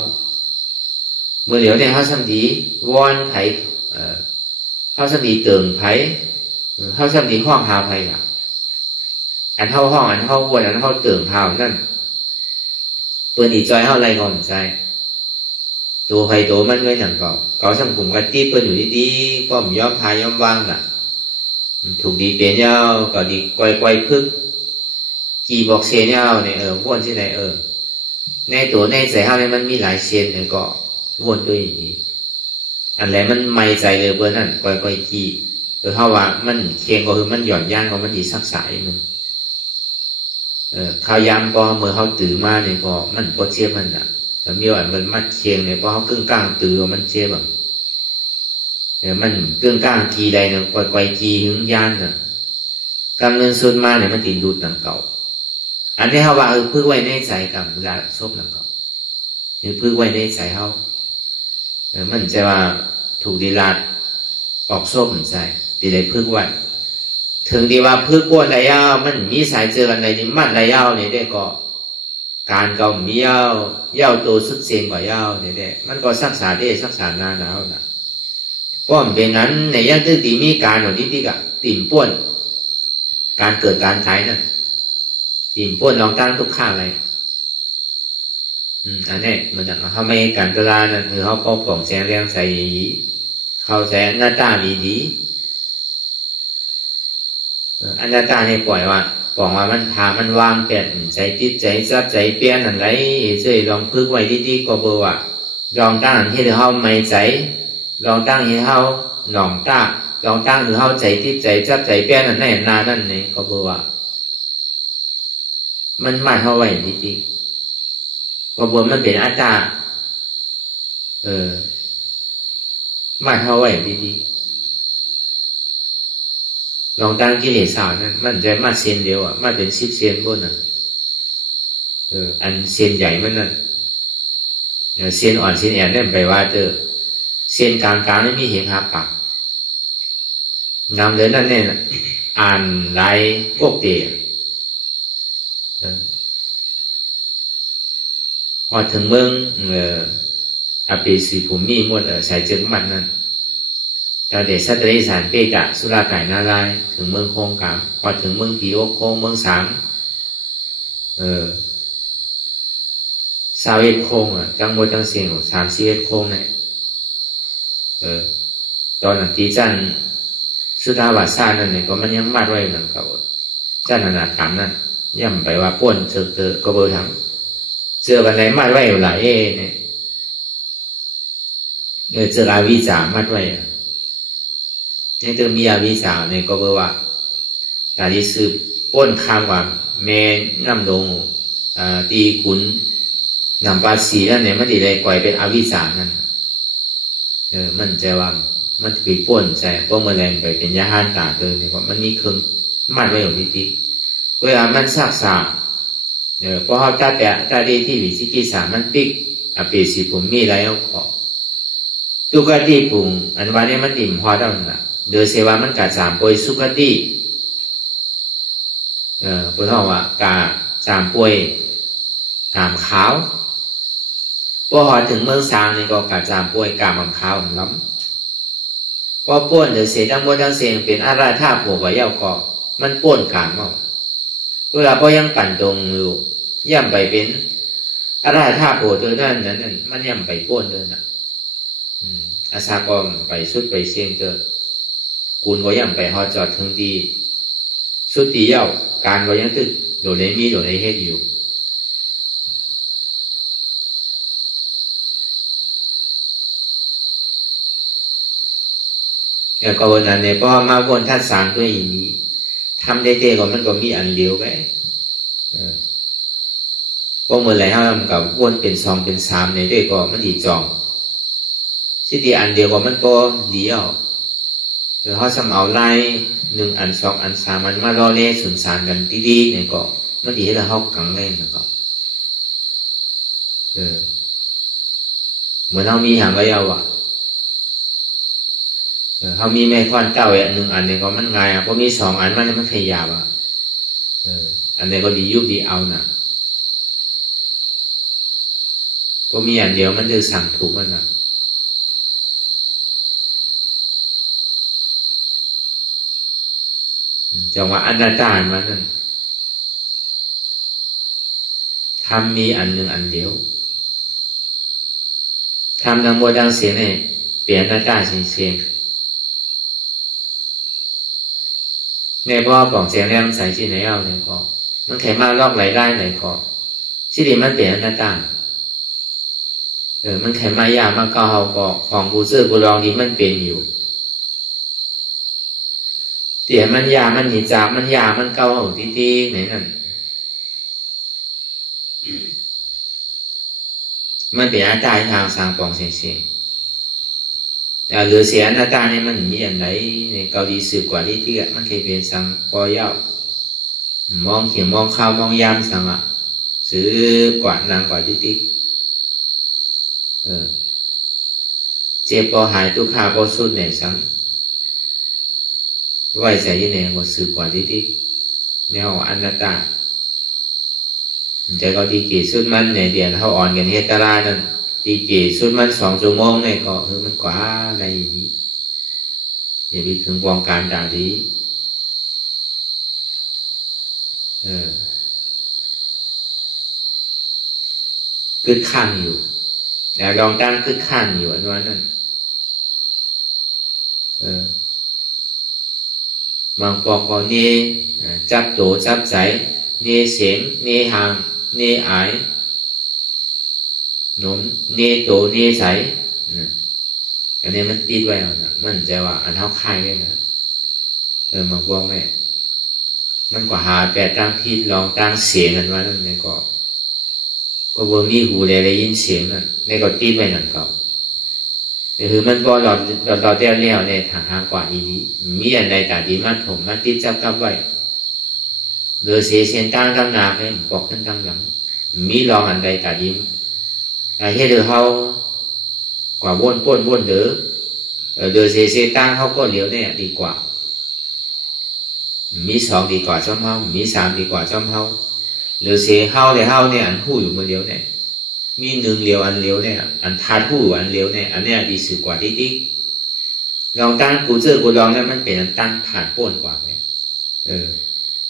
เมื่อเดี๋ยวเนี่ยเขาสัมดีวอนไผเขาสัมดีเติ่งไผเขาสัมดีห้องหาไผอันเท่าห้องอันเท่าวนอันเท่าเติ่งหานั่นเปิดดีจอยเท่าไรก่อนใจตัวไผตัวมันไว้หนังเขาสัมกลุ่มกันตีเปิดอยู่ดีๆก็ยอมพายยอมวางถูกดีเปลี่ยนเย้าก็ดีไกวพึกกี่บอกเชียนเย้าเนี่ยวนที่ไหนในตัวในใจเท่านี้มันมีหลายเชียนเนี่ยก็วนตัวอย่างนี้อันไหนมันไม่ใจเลยเบอร์นั่นไกวกี่เท่าว่ามันเคียงก็คือมันหย่อนย่างก็มันดีสักสายนึงข้าวยำก็เมื่อเขาตื่นมาเนี่ยก็มันพอเชี่ยมันแต่มีอันมันมัดเคียงเนี่ยพอเขากึ่งกลางตื่นมันเชี่ยแบบมันกึ่งกลางกีใดเนี่ยไกวกีหึงย่านกำเนิดส่วนมาเนี่ยมันติดดูดหนังเก่าอันนี้เขาว่าพึ่งไว้ในใจกับเวลาซบหนังเก่าพึ่งไว้ในใจเขามันจะว่าถูกดีลาดออกส้มใส่ดีเลยพึ่งไว้ถึงดีว่าพึ่งก้นระยะมันมีสายเจอกันในนี้มันระยะเนี่ยได้ก็การเก่ามีเย้าตัวสุดเสียงกว่าเย้าเนี่ยได้มันก็สักษาได้สักษาหน้าหนาวนะก็เป็นนั้นในย่างตื้อตีมีการของที่กะติ่มป้วนการเกิดการใช้นั่นติ่มป้วนลองตั้งทุกข้าอะไรอันนี้มันจะเขาไม่การกระลานั่นคือเขาก็กล่องแสงแรงใส่เขาแสงหน้าตาดีอันหน้าตาเนี่ยปล่อยว่าบอกว่ามันพามันวางเปลี่ยนใจจิตใจซับใจเปลี่ยนอะไรช่วยลองพึกไว้ดีๆก็เบอร์ว่าลองตั้งให้เขาไม่ใจลองตั้งให้เขาหนองตาลองตั้งให้เขาใจจิตใจซับใจเปลี่ยนนั่นในนานั่นนี่ก็เบอร์ว่ามันมาเท่าไหร่ดีๆก็บวนมันเป็นอัตตามาเท่าไหร่ดีๆลองตั้งกิเลสาวนั้นมันจะมาเซนเดียวมาเป็น10 เซนบนอันเซนใหญ่มันนั่นเซนอ่อนเซนแอนนั่นไปว่าเ เส้นกลางๆไม่มีเหงหาปากงามเลยนั่นเนี่ยอ่านหลายพวกเดียพอถึงเมืองอภิสิภูมิหมดสายจึงมันนั่นแต่เดชสัตริสารเปกะสุราไก่นาลายถึงเมืองโคงกามพอถึงเมืองผีโอโคงเมืองสาม21 โคงจังหวัดจังเสียง31 โคงเนี่ยตอนนั้นที่จันสุดาวาสานั่นเนี่ยก็มันยังมาดไว้นั่นก็จันนาถามนั่นย่ำไปว่าป้นเจอก็เบอร์ทั้งเจอวันไหนมาดไว้หลายเนี่ยเจออาวิจามาดไว้นี่ตัวมีอาวิจาเนี่ยก็เบอร์ว่าการที่สืบป้นข้ามว่าแม่น้ำดงตีขุนนำปาสีนั่นเนี่ยมันดีได้กว่าเป็นอาวิจานั่นมันจะว่ามันไปป้นใส่พวกแมลงไปเป็นยาหานตาเตือนเนี่ยว่ามันมีเครื่องมัดไว้อยู่ที่เวลามันซักษาเพราะเขาตาแปะตาดีที่วิสิกิสามันปิกอภิสิภูมิไรเอาขอตุกติปุงอันวันนี้มันดิ่มพอเท่านั้นละเดือเสวามันกัด3 ป่วยสุกติพูดถึงว่ากา3 ป่วยกามขาวพอหอถึงเมืองสางนี่ก็กา3 ป่วยกามขาวล้ำพอป้นเดือเสียทั้งหมดทั้งเสียงเป็นอาราธาผัวเย้าก็มันป้นกามเอาเวลาพอยังปั่นตรงอยู่ย่ำไปเป็นอาราธาผัวตัวนั้นมันย่ำไปป้นเลยนะอาสากรไปสุดไปเสียงเจอกูนก็ย่ำไปหอจอดถึงดีสุดตีเย้าการก็ยังตึกโดดในมีโดดในเฮ็ดอยู่ก็วันนั้นเนี่ยพอมาวนทัดสารด้วยอย่างนี้ทำได้เต้ก็มันก็มีอันเดียวไปพอเมื่อไหร่ห้ามกับวนเป็น2 เป็น3เนี่ยได้ก็มันดีจองสิดีอันเดียวก็มันก็เดียวเขาสำเอาไล่1 อัน 2 อัน 3 มันมารอเล่สุนสารกันดีๆเนี่ยก็มันดีให้เราเข้ากังเล่นนะก็เหมือนเรามีหางก็ยาวเขามีแม่ค้อนเก้า1 อันเนี่ยก็มันง่ายเพราะมี2 อันมันขยับอันนี้ก็ดียุบดีเอาน่ะเพราะมีอันเดียวมันจะสั่งถูกมันน่ะจังว่าอนัตตามันนั่นทำมีอัน 1 อันเดียวทำทั้งหมดทั้งเสียงเนี่ยเปลี่ยนอนัตตาเสียงในพ่อบอกเสียงแรงใส่ที่ไหนเอาเนี่ยก็มันแข็งมากลอกไหลได้ไหนก็ที่ดีมันเปลี่ยนอนัตตามันแข็งมายากมากก็เขาก็ของผู้ซื้อผู้ลองนี้มันเป็นอยู่เตี๋ยมันยามันหนีจากมันยามันเก่าเอาตีๆไหนนั่นมันเป็นอาการทางสร้างปองเสียงหรือเสียอนัตตาเนี่ยมันมีอันไหนในเกาหลีสืบกว่าที่มันเคยเป็นสังปอยาวมองเขียงมองข้าวมองยามสังซื้อกว่านางกว่าติ๊กเจ็บพอหายทุกขาพอสุดเนี่ยสังไหวใส่ยังไงก็สืบกว่าติ๊กแนวอนัตตาใจก็ดีกี่สุดมันเนี่ยเดียนเขาอ่อนกันเฮตรานั่นดีกี่สุดมัน2 ชั่วโมงเนี่ยก็มันกว่าอะไรอย่างนี้อย่าไปถึงวงการด่าดีกึดข้างอยู่แต่ลองตั้งกึดข้างอยู่อันนั้นบางปอกก็เนจับโตจับใจเนเสียงเนหางเนอายนมเนโตเนใสอันนี้มันติดไว้แล้วนะมันจะว่าอันเท่าค่ายได้นะมาบอกแม่มันก็หา8 ตั้งทิศลองตั้งเสียงกันว่านั่นนี่ก็บ่มีหูได้ยินเสียงนั่นนี่ก็ติดไว้นั่นก็คือมันบ่เราเตี้ยแล้วในทางกว่าอีนี้มีอันใดตาดีมันผมมันติดจับกับไว้หรือเสียเสียงตั้งหน้าให้บอกตั้งหลังมีลองอันใดตาดีเฮ็ดให้เฮา กว่าวนเด้อเดินเซตั้งเขาก็เหลียวเนี่ยดีกว่ามี2ดีกว่าจอมเฮามี3ดีกว่าจอมเฮาหรือเซเฮาเนี่ยอันหู้อยู่มือเดียวเนี่ยมี1เหลียวอันเหลียวเนี่ยอันทานหู้อันเหลียวเนี่ยอันเนี้ยดีสุดกว่าที่ลองตั้งกูเจอกูลองแล้วมันเป็นอันตั้งผ่านป้นกว่าไหม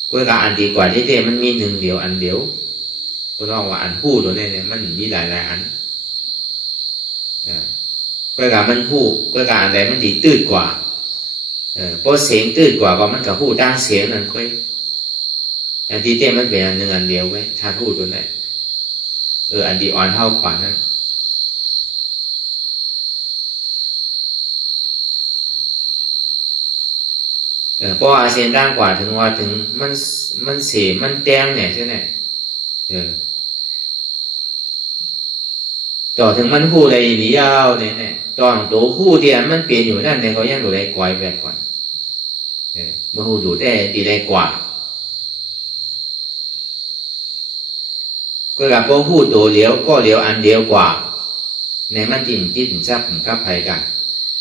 กูก็อันดีกว่าที่มันมี1เหลียวอันเดียวกูลองว่าอันหู้ตัวเนี่ยมันมีหลายอันก็กะมันหู้ก็กะอันใดมันดีตื้นกว่าเพราะเสียงตื้นกว่าก็มันกับหู้ตั้งเสียงนั่นก็อันที่มันเป็นอันหนึ่งอันเดียวไว้ทานหู้ตัวไหนอันดีอ่อนเท่ากว่านั้นเพราะอาเซียนตั้งกว่าถึงว่าถึงมันเสียมันแดงเนี่ยใช่ไหมต่อถึงมันหู้อะไรหรือยาวเนี่ยตอนตัวหู้ที่มันเปลี่ยนอยู่นั่นเนี่ยเขายังดูได้กว่าแบบก่อนเมื่อหู้ดูได้ดีได้กว่าก็กับพวกหู้ตัวเดียวก็เดียวอันเดียวกว่าในมันติ่มที่ถึงจับถึงกับไผกัน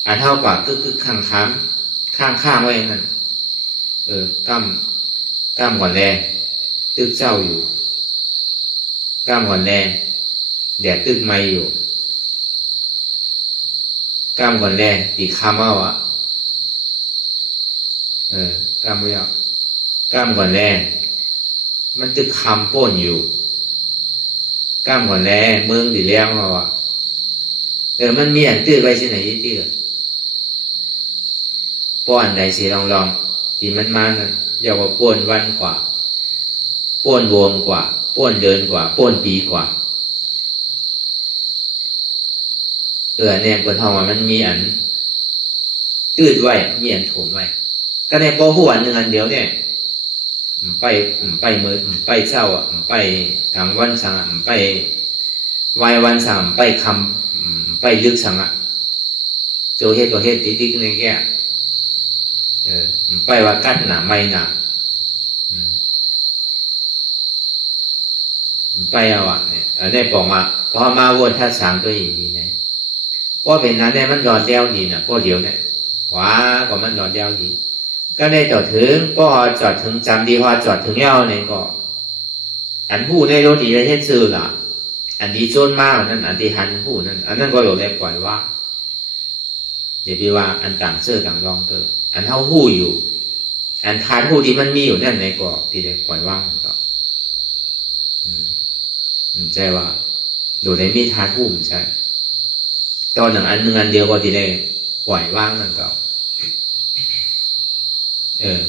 อันเท่ากว่าก็คือข้างไว้นั่นก้ามก่อนแลตึกเจ้าอยู่ก้ามก่อนแลแดดตึกไม่อยู่ก้ามก่อนแลตีคำเอาก้ามไม่เอาก้ามก่อนแลมันตึกคำป้นอยู่ก้ามก่อนแลเมืองดีแล้วเอามันมีอันตื้อไว้ที่ไหนตื้อป้อนใดสิลองที่มันมานะอย่าว่าป้นวันกว่าป้นวงกว่าป้นเดินกว่าป้นปีกว่าเนี่ยบนห้องมันมีอันตื้อไว้มีอันถมไว้ก็ในปอหัวหนึ่งอันเดียวเนี่ยไปมือไปเจ้าไปทางวันสังไปวายวันสังไปคำไปลึกสังโจเฮตัวเฮติ๊กในแก่ไปว่ากัดหนาไม่หนาไปเอาเนี่ยได้บอกมาพอมาวนท่าสางตัวอย่างนี้เนี่ยเพราะเป็นนั้นเนี่ยมันดอนเดียวดีนะเพราะเดียวเนี่ยขวาก็มันดอนเดียวดีก็ได้จอดถึงก็จอดถึงจำดีพอจอดถึงเย้าเนี่ยก็อันผู้ในรถดีได้เฮ็ดซื้อล่ะอันดีโจนมากนั่นอันดีหันผู้นั่นอันนั้นก็หลงได้ปล่อยว่าเดี๋ยวพี่ว่าอันต่างเสื้อต่างรองเตออันเท่าผู้อยู่อันทานผู้ที่มันมีอยู่นั่นในก็ดีได้ปล่อยว่างต่อใช่ว่าดูในมีทานผู้ใช่ตอนหนึ่งอันเดียวก็ดีได้ปล่อยว่างนั่นก็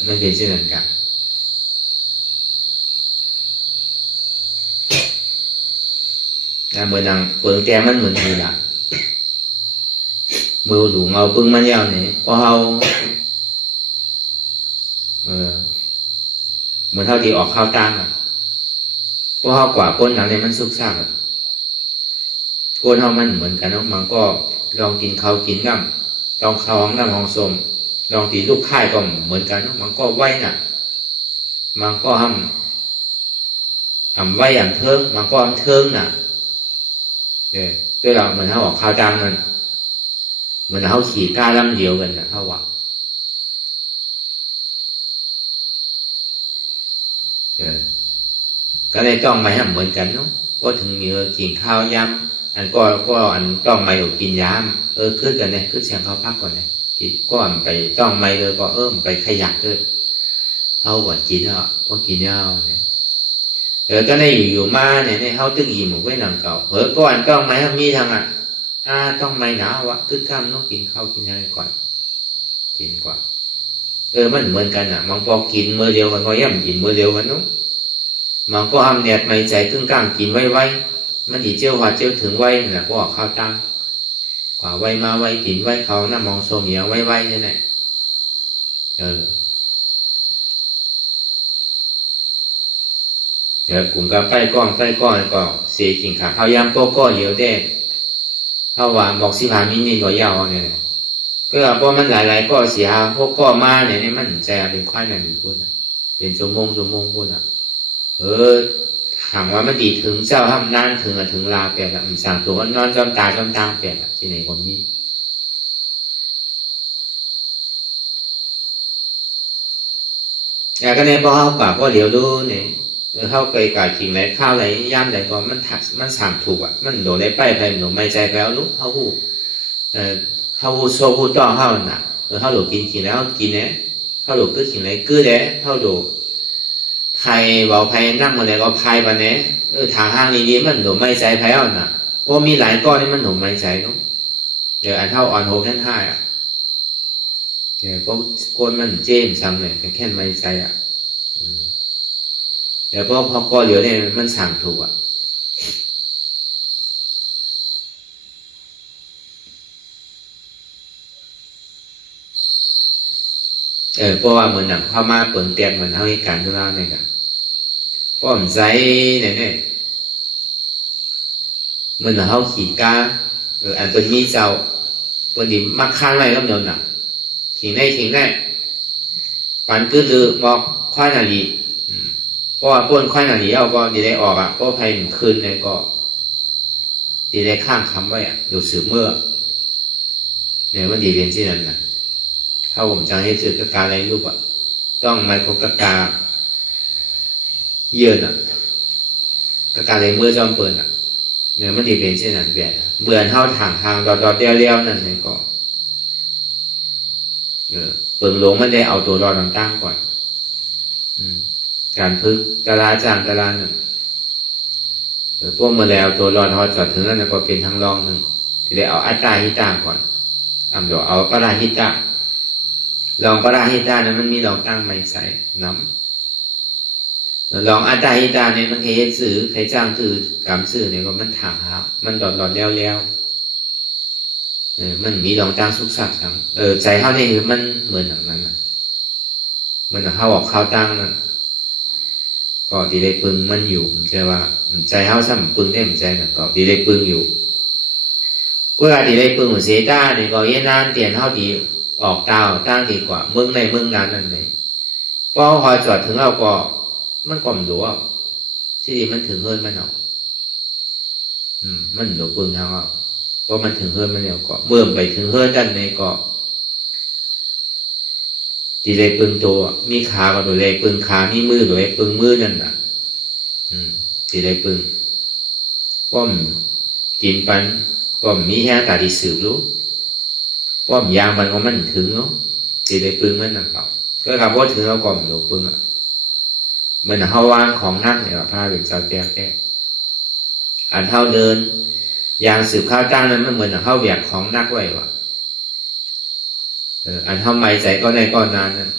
มันเป็นเช่นนั้นกันเหมือนดังเปิงแกมันเหมือนทีละมือหลูเงาปึ้งมันยาวเนี่ยพอเขาเหมือนเท่าที่ออกข้าวตั้งพอเขากว่าก้นหนังเนี่ยมันสุกซากก้นเขามันเหมือนกันเนาะมันก็ลองกินข้าวกินน้ำลองข้าวน้ำห้องสมลองตีลูกค่ายก็เหมือนกันเนาะมันก็ไหวน่ะมันก็ทำไหวอย่างเทิงมันก็เทิงน่ะด้วยเราเหมือนเขาออกข้าวตั้งนั่นเหมือนเขาขี่ก้าลำเดียวกันนะเขาว่าก็เลยต้องไม่ให้เหมือนกันเนาะก็ถึงมีกินข้าวยำอันก็อันต้องไม่อดกินยำขึ้นกันเนี่ยขึ้นเสียงเขาพักก่อนเนี่ยกินก้อนไปต้องไม่เลยก็ไปขยักเลยเขาว่ากินเพราะกินยาวเนี่ยก็ได้อยู่มาเนี่ยเขาตึกอิ่มไว้หนังเก่าก้อนต้องไม่มีทางต้องไม่หนาวขึ้นข้ามต้องกินข้าวกินอะไรก่อนกินกว่ามันเหมือนกันมันพอกินมื้อเดียวกันก็ย่ำกินมื้อเดียวกันเนาะมันก็เนียดไม่ใจครึ่งกลางกินไว้มันดีเจียวหัดเจียวถึงไว้น่ะก็ออกข้าวตั้งกว่าไว้มาไว้กินไว้เขาน้ามองโซเมียไว้นี่แหละเดี๋ยวกลุ่มกับไปก้อนก็เสียกินขาข้าวยำก็เหลียวได้เท่าว่าบอกสิบ5 มิลก็ยาวเนี่ยก็เพราะมันหลายก็เสียพวกก็มาเนี่ยมันใจเป็นควายนั่นอยู่พูดเป็นชั่วโมงพูดท ถามว่ามันดีถึงเจ้าห้ามนั่นถึงลาเปลี่ยนมันสั่งตัวนอนจอมตาเปลี่ยนที่ไหนผมนี่ก็เนี่ยพอเข้าปากก็เดี๋ยวดูเนี่ยเข้าไปกากินไหนข้าวไหนย่ำไหนก็มันสั่งถูกอ่ะมันโดนได้ไปใครโดนไม่ใจแล้วลุกเข้าหูเข้าหูโซ่หูจ้อเข้าหนักเข้าหลุดกินแล้วกินเนี่ยเข้าหลุดก็กินไหนกื้อเด้เข้าหลุดไผ่บอกไผ่นั่งมาเนี่ยก็ไผ่วันนี้ทางห้างนี้มันหนูไม่ใจไผ่อ่อนน่ะเพราะมีหลายก้อนนี่มันหนูไม่ใจเนาะเดี๋ยวอันเท่าอ่อนโหแค่5อ่ะเดี๋ยวพวกก้นมันเจ้มซ้ำเลยแค่ไม่ใจอ่ะเดี๋ยวพอก้อนเดี๋ยวเนี่ยมันสั่งถูกอ่ะเพราะว่าเหมือนหนังเข้ามาเปิดเตียงเหมือนเท่าที่การทุเรศเนี่ยกันป้อมใจเนี่ยมันเขาขี่กาอันเป็นมีเจ้าเป็นดิมักค้านไว้ก็โดนน่ะขี่ได้ปันก็คือบอกควายนาลีเพราะว่าป้นควายนาลีเอาก็ดีได้ออกอ่ะก็ภัยคืนเนี่ยก็ดีได้ข้างคำไว้อ่ะอยู่สืบเมื่อเนี่ยมันดีเป็นที่นั่นนะถ้าผมจะให้สื่อกกาอะไรรูปอ่ะต้องไมโครกกาเยือนอ่ะกกาอะไรเมื่อจอมเปิดอ่ะเนี่ยมันดีเป็นเช่นนั้นเบียดเบื่อเท่าทางดอดเลี้ยวนั่นเลยก็เปิงหลงมันได้เอาตัวรอต่างๆก่อนการพึกกะลาจางกะลาหนึ่งพวกมาแล้วตัวรอทอดจอดถึงนั่นก็เป็นทางรองหนึ่งที่ได้เอาอัตตาหิตาก่อนเดี๋ยวเอากะลาหิตาลองกะลาหิตานั้นมันมีลองตั้งไม่ใส่น้ำลองอัตตาหิตาเนี่ยมันเฮ็ดสื่อใครจ้างสื่อกรรมสื่อเนี่ยก็มันถางหามันดอดแล้วมันมีลองตั้งสุกสักทั้งใจเขาเนี่ยคือมันเหมือนอย่างนั้นนะเหมือนเขาออกข้าวตั้งนั่นก็ดีได้ปึงมันอยู่ใช่ว่าใจเขาซ้ำปึงได้เหมือนใจนั่นก็ดีได้ปึงอยู่เวลาดีได้ปึงเหมือนเสียต้าเนี่ยก็ยันนานเตียนเขาดีออกดาวตั้งดีกว่าเมืองในเมืองนั้นนั่นเลยพอพอจอดถึงเราก็มันก่อมหลวงที่ดีมันถึงเฮิร์นมันเอามันหลวงปึงทางเอาเพราะมันถึงเฮิร์นมันแล้วก็เมื่อไปถึงเฮิร์นด้านในก็ดีเลยปึงตัวมีขาก็ตัวเลยปึงขามีมือตัวเลยปึงมือนั่นน่ะดีเลยปึงป้อมกินปันป้อมมีแห่ตาดีสืบรู้ป้อมยางมันก็มันถึงเนาะดีเลยปึงมันนั่นเปล่าก็กับว่าถึงเราก่อมหลวงปึงอ่ะมันเท่าวางของนั่งเนี่ยผ้าเป็นเสาแก้อันเท่าเดินยางสืบข้าวจ้างนั้นมันเหมือนเท่าแบกของนักไว้ว่ะอันเท่าไม่ใจก็ในก้อนนานนั้น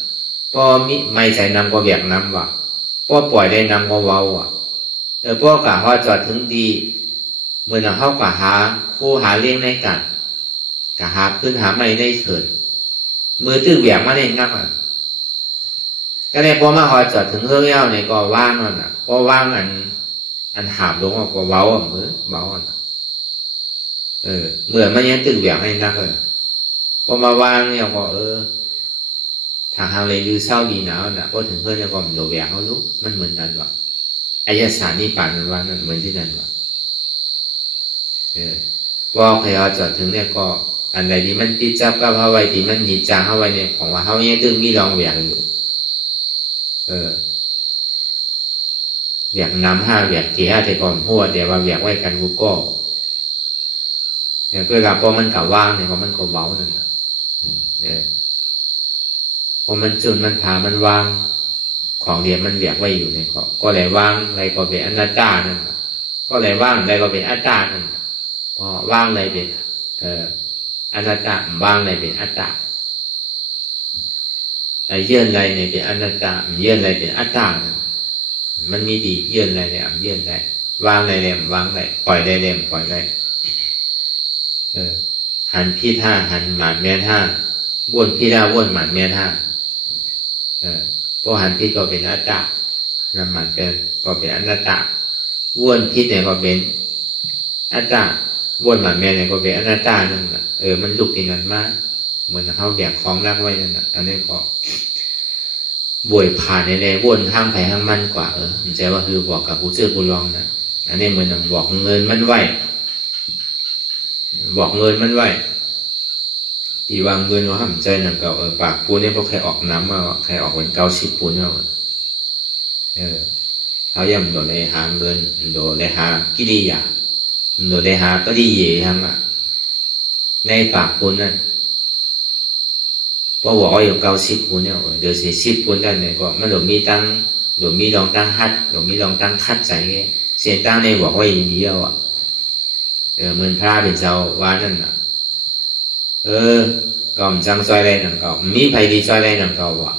พอมิไม่ใจนำก็แบกนำว่ะพอปล่อยได้นำก็เว้าว่ะพวกกะว่าจอดถึงดีเหมือนเท่ากะหาคู่หาเลี้ยงในกันกะหาขึ้นหาไม่ได้เถิดมือตื้อแบกมาได้นักอ่ะก็ในพอมาหอจอดถึงเฮือกเย้าเนี่ยก็ว่างแล้วน่ะพอว่างอันหาบลงก็เว้ามือเว้าเมื่อมันยังตื่นแบกให้นักเลยพอมาว่างเนี่ยก็ทางเลยยื้อเศร้าดีหนาวน่ะพอถึงเพื่อนเนี่ยก็โดดแบกเขาลุกมันเหมือนกันว่ะอายสารนี่ป่านมันว่านั่นเหมือนที่นั่นว่ะพอใครเอาจอดถึงเนี่ยก็อันใดที่มันติดจับกับเขาไว้ที่มันหนีจางเขาไว้เนี่ยของว่าเขาเนี่ยตึงมีรองแบกอยู่แบกน้ำ5แบกกี่5แต่ก่อนหัวเดี๋ยวว่าแบกไว้กันกูก็เนี่ยเพื่อกับพอมันกับว่างเนี่ยมันก็เบานั่นนะพอมันจุนมันผามันวางของเดียมันแบกไว้อยู่เนี่ยก็เลยว่างอะไรก็เป็นอนัตตานั่นก็เลยว่างอะไรก็เป็นอัตตานั่นพอว่างอะไรเป็นอนัตตาว่างอะไรเป็นอัตตาเยื่ออะไรเนี่ยเป็นอนัตตาเยื่ออะไรเป็นอัตตามันมีดีเยื่ออะไรเนี่ยเยื่ออะไรวางอะไรเนี่ยวางอะไรปล่อยได้เนี่ยปล่อยได้หันพี่ท่าหันหมานแม่ท่าบ้วนพี่ท่าบ้วนหมานแม่ท่าพอหันพี่ก็เป็นอัตตาน้ำมันเป็นก็เป็นอนัตตาบ้วนพี่เนี่ยก็เป็นอัตตาบ้วนหมานแม่เนี่ยก็เป็นอนัตตานั่นแหละมันลุกที่นั่นมากเหมือนเขาแบกของรักไว้นั่นแหละอันนี้ก็ บวยผ่านในวนห้างไผ่ห้างมันกว่ามันใจว่าคือบอกกับผู้เชื่อผู้ลองนะอันนี้เหมือนบอกเงินมันไหวบอกเงินมันไหวตีวางเงินว่าห้ามใจนั่นก็ปากปูเนี่ยพอใครออกน้ำมาใครออกเป็น90ปูเนี่ยเขาย่ำโดดเลยหาเงินโดดเลยหากิริยาโดดเลยหาก็ดีเย่ทั้งในปากปูนั่นว่าบอกว่าอยู่90ปูเนี่ยเดี๋ยว10ปูนั่นเนี่ยก็มันโดดมีตั้งโดดมีลองตั้งฮัดโดดมีลองตั้งคัดใจเสียตั้งในบอกว่าอย่างเดียวเหมือนพระเป็นเจ้าว่านั่นก็มันจังซอยไรหนังเก่ามีไผดีซอยไรหนังเก่าวะ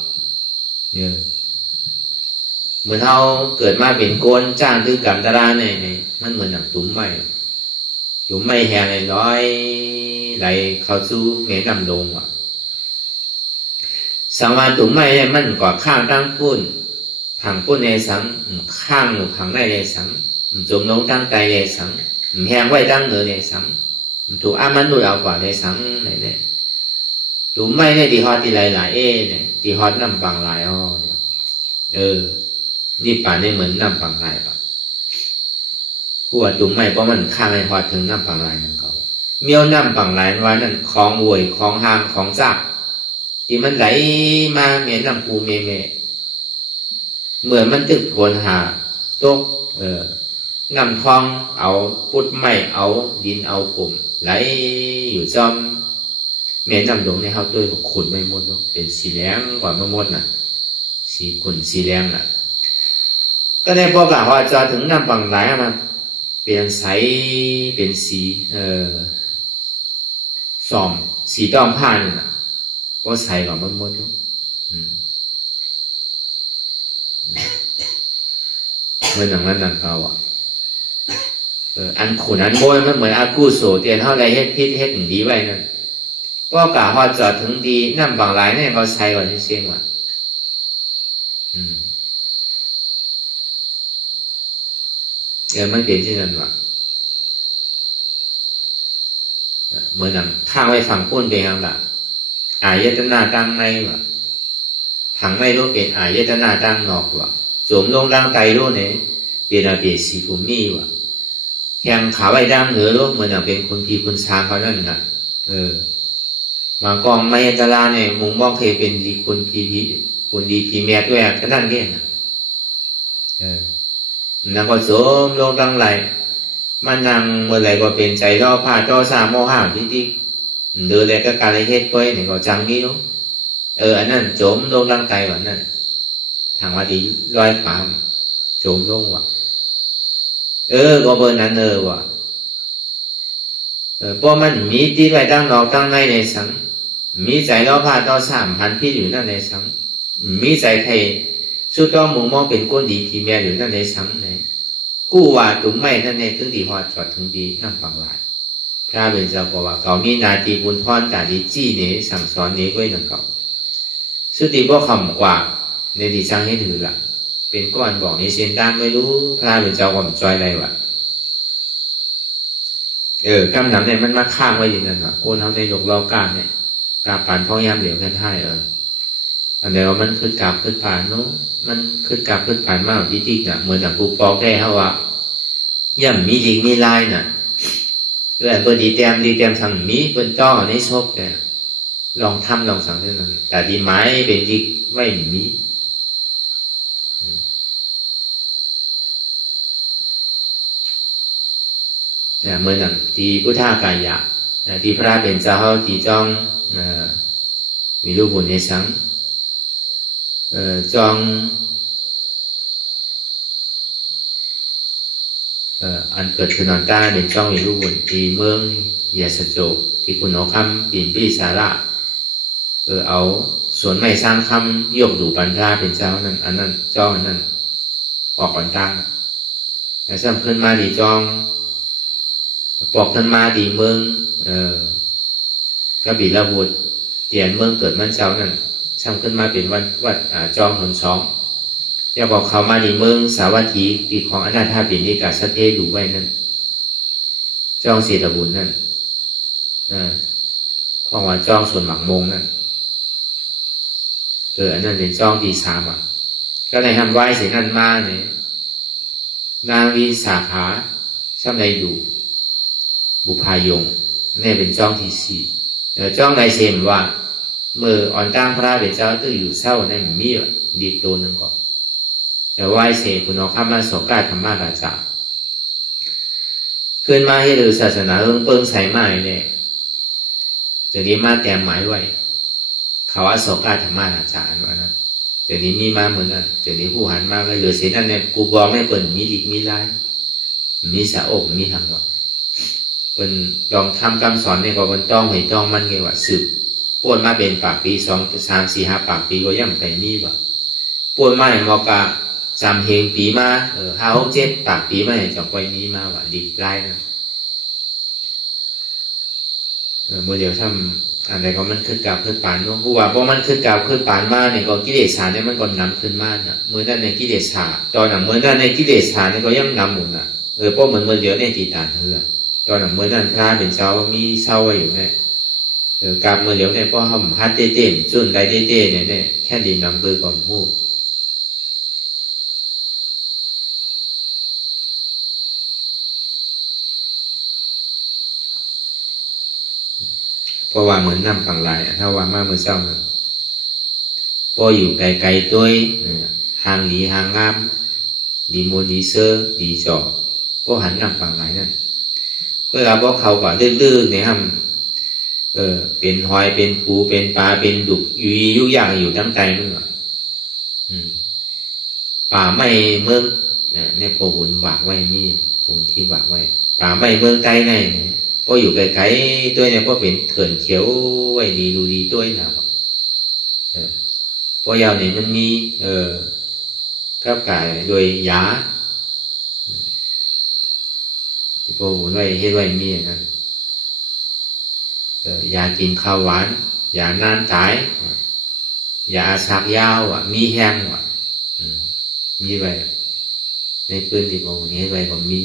เหมือนเขาเกิดมาเป็นโกนจ้างตื้อกำตาราเนี่ยมันเหมือนหนังตุ้มไม้แหงเลยร้อยไหลเขาสู้เงี้ยนำลงว่ะสังวาตุ้มไม้เนี่ยมันก่อข้างตั้งปุ้นผังปุ้นในสังข้างหรือผังในในสังจมลงตั้งใจในสังแหงไว้ตั้งเหนือในสังถูกอามันดูเอากว่าในสังเนี่ยตุ้มไม้เนี่ยตีฮอตตีหลายเนี่ยตีฮอตน้ำบางหลายนี่ป่านี่เหมือนน้ำปังลายป่ะผู้ว่าตุ้มไม้เพราะมันข้างในฮอดถึงน้ำปังลายนั่นเขาเมียวน้ำปังลายว่านั่นของบวยของหางของจักที่มันไหลมาเมียน้ำปูเมเหมือนมันตึกโผลหาตกน้ำทองเอาปุดไม้เอาดินเอากลุ่มไหลอยู่จอมเมียน้ำหลงในเขาด้วยขุนไม่หมดเป็นสีแดงกว่าไม่หมดน่ะสีขุ่นสีแดงน่ะก็ในพอกล่าวว่าจะถึงน้ำปังไหลมาเปลี่ยนใสเป็นสีส่อมสีดอมผ้านี่น่ะก็ใส่กว่าไม่หมดเมื่อหนังนั้นนั่นเขาอันขุนอันโบยมันเหมือนอากูโสเตียนเท่าไรเฮ็ดพิษเฮ็ดหนึ่งดีไว้นั่นก็กล่าวว่าจะถึงดีน้ำปังไหลเนี่ยเขาใส่ก่อนเสียงว่ะมันเปลี่ยนที่นั่นว่ะเหมือนหนังข้างไว้ฝั่งปุ้นเป็นยังไงอายตนาตั้งในว่ะผังไม่รู้เป็นอายตนาตั้งนอกว่ะสวมลงร่างไตรู้เนี่ยเปลี่ยนเปลี่ยนสีภูมิว่ะแข่งขาไว้ด้านเหนือรู้เหมือนหนังเป็นคนพีคนชาเขานั่นน่ะมากองไม่ตลาเนี่ยมุงมองเคยเป็นดีคนพีคนดีพีแม่ด้วยก็นั่นแก่น่ะนั่งก็สมลงตั้งไหลมันนั่งเมื่อไรก็เป็นใจรอผ้าต่อสามโมหะที่เดือดเลยก็การเลยเฮ็ดไปเนี่ยก็จังนี้เนาะอันนั้นโจมลงตั้งใจแบบนั้นทางว่าดีร้อยความโจมลงว่ะก็เบอร์นั้นว่ะเพราะมันมีที่ไว้ตั้งนอกตั้งในในสังมีใจรอผ้าต่อสามพันพี่อยู่นั่นในสังมีใจใครสุดต้องมุงมองเป็นก้นดีพีเมียอยู่นั่นในสังไหนกู้ว่าตุ้มไม่นั่นในถึงดีฮอดจอดถึงดีน้ำปังหลายพระเป็นเจ้าบอกว่าเขามีนาทีบุญพรแต่ดีจี้เนี่ยสั่งสอนเนี่ยไว้หนึ่งเขาสุดที่พ่อคำกว่าในดีช่างให้ถือละเป็นก้อนบอกในเส้นด้านไม่รู้พระเป็นเจ้าความจอยอะไรวะกำหนำเนี่ยมันมาข้างไว้อย่างนั้นวะโกนเขาในหลกล้อการเนี่ยกาปั่นพ่อยามเหลียวกันให้อันเดียวมันคือกาบคือผ่านเนาะมันคือกาบคือผ่านมากที่ติ๊กน่ะเหมือนอย่างกูปอกได้เขาว่าย่ำมีดีมีลายน่ะเปิดดีเต็มสั่งมีเปิดจ้อในชกเนี่ยลองทำลองสั่งเท่านั้นแต่ดีไม้เป็นดีไม่มีเนี่ยเหมือนอย่างที่พุทธากายะที่พระเป็นเจ้าที่จ้องมีรูปบุญในสังจองอันเกิดขึ้นนอนใต้เป็นจ้องมีรูปบุญที่เมืองยาสโจที่คุณเอาคำปีนปีสาระเอาสวนไม้สร้างคำยกดูปัญญาเป็นเจ้านั่นอันนั้นจ้องอันนั้นออกปัญญาแต่ซ้ำขึ้นมาดีจ้องปอกขึ้นมาดีเมืองกระบี่ระบุเตียนเมืองเกิดมันเจ้านั่นซ้ำขึ้นมาเป็นวัดจองหนสองอย่าบอกเขามาดีเมืองสาวัตถีตีของอนาถาปิณิกาสเทดูไว้นั่นจองเศรษฐบุญนั่นของว่าจองส่วนหมักมงนั่น อันนั้นเป็นจ้องที่สามอ่ะก็ในทำไหว้เสียนั่นมาเนี่ยนางวิสาขาช่ำในอยู่บุพายงนี่เป็นจ้องที่สี่จ้องในเชมว่าเมื่ออ่อนตั้งพระเป็นเจ้าตื้ออยู่เศร้าในมีดีตัวนึงก่อนแต่ไหว้เสคุณเอาข้ามาสกาธรรมะราชาขึ้นมาให้ดูศาสนาเปิ้งใส่ไม้เนี่ยจะนี้มาแต้มหมายไว้เขาว่าสกาธรรมะราชาว่านั้นจะนี้มีมาเหมือนกันจะนี้ผู้หันมาก็เหลือเสียนั่นเนี่ยกูบอกให้เปิ่นมีดีมีร้ายมีสะอกมีทางว่าเปิ่นลองทำคำสอนเนี่ยก็เปิ่นต้องให้ต้องมันไงว่าสืบป่วนมาเป็นปากปี2-3-4-5ปากปีก็ย่ำไปมีบ่ป่วนมาให้มอกาจำเฮงปีมา5-6-7ปากปีมาให้จังไว้มีมาว่าดีร้ายนะเมื่อเดียวทำอะไรก็มันขึ้นกาวขึ้นปานเนาะผู้ว่าเพราะมันขึ้นกาวขึ้นปานมาเนี่ยก็กิเลสชาเนี่ยมันก็นำขึ้นมาเนี่ยเมื่อนั้นในกิเลสชาตอนนั้นเมื่อนั้นในกิเลสชาเนี่ยก็ย่ำนำหมุนอ่ะเพราะเหมือนเมื่อเดียวเนี่ยตีตานเหือตอนนั้นเมื่อนั้นพระเป็นเจ้ามีเศร้าไว้อยู่เนี่ยกลับเมื่อเดียวเนี่ยก็ห้องฮัดเต้ๆจุนได้เต้ๆเนี่ยแค่ดินนำเบอร์ก่อนหูเพราะว่าเหมือนน้ำฝั่งลายถ้าว่ามาเมื่อเช้านะพออยู่ไกลๆตัวห่างดีห่างงามดีโมดีเซอร์ดีจอพอหันน้ำฝั่งลายนั่นเวลาพอเขาก็ดื้อๆเนี่ยครับเป็นหอยเป็นปูเป็นปลาเป็นดุกอยู่ยุ่งยากอยู่ทั้งใจมึงอ่ะป่าไม่เมืองเนี่ยพอหุ่นหวากไว้มีหุ่นที่หวากไว้ป่าไม่เมืองใจไงก็อยู่ไกลๆตัวเนี่ยก็เป็นเขื่อนเขียวไว้ดีดูดีตัวนะเพราะยาวเนี่ยมันมีกับกายโดยยาที่พอหุ่นไว้เฮ็ดไว้มีอย่างนั้นยากินข้าวหวานยานานตายยาสักยาวอ่ะมีแห้งอ่ะมีไว้ในพื้นที่พอหุ่นเฮ็ดไว้ก็มี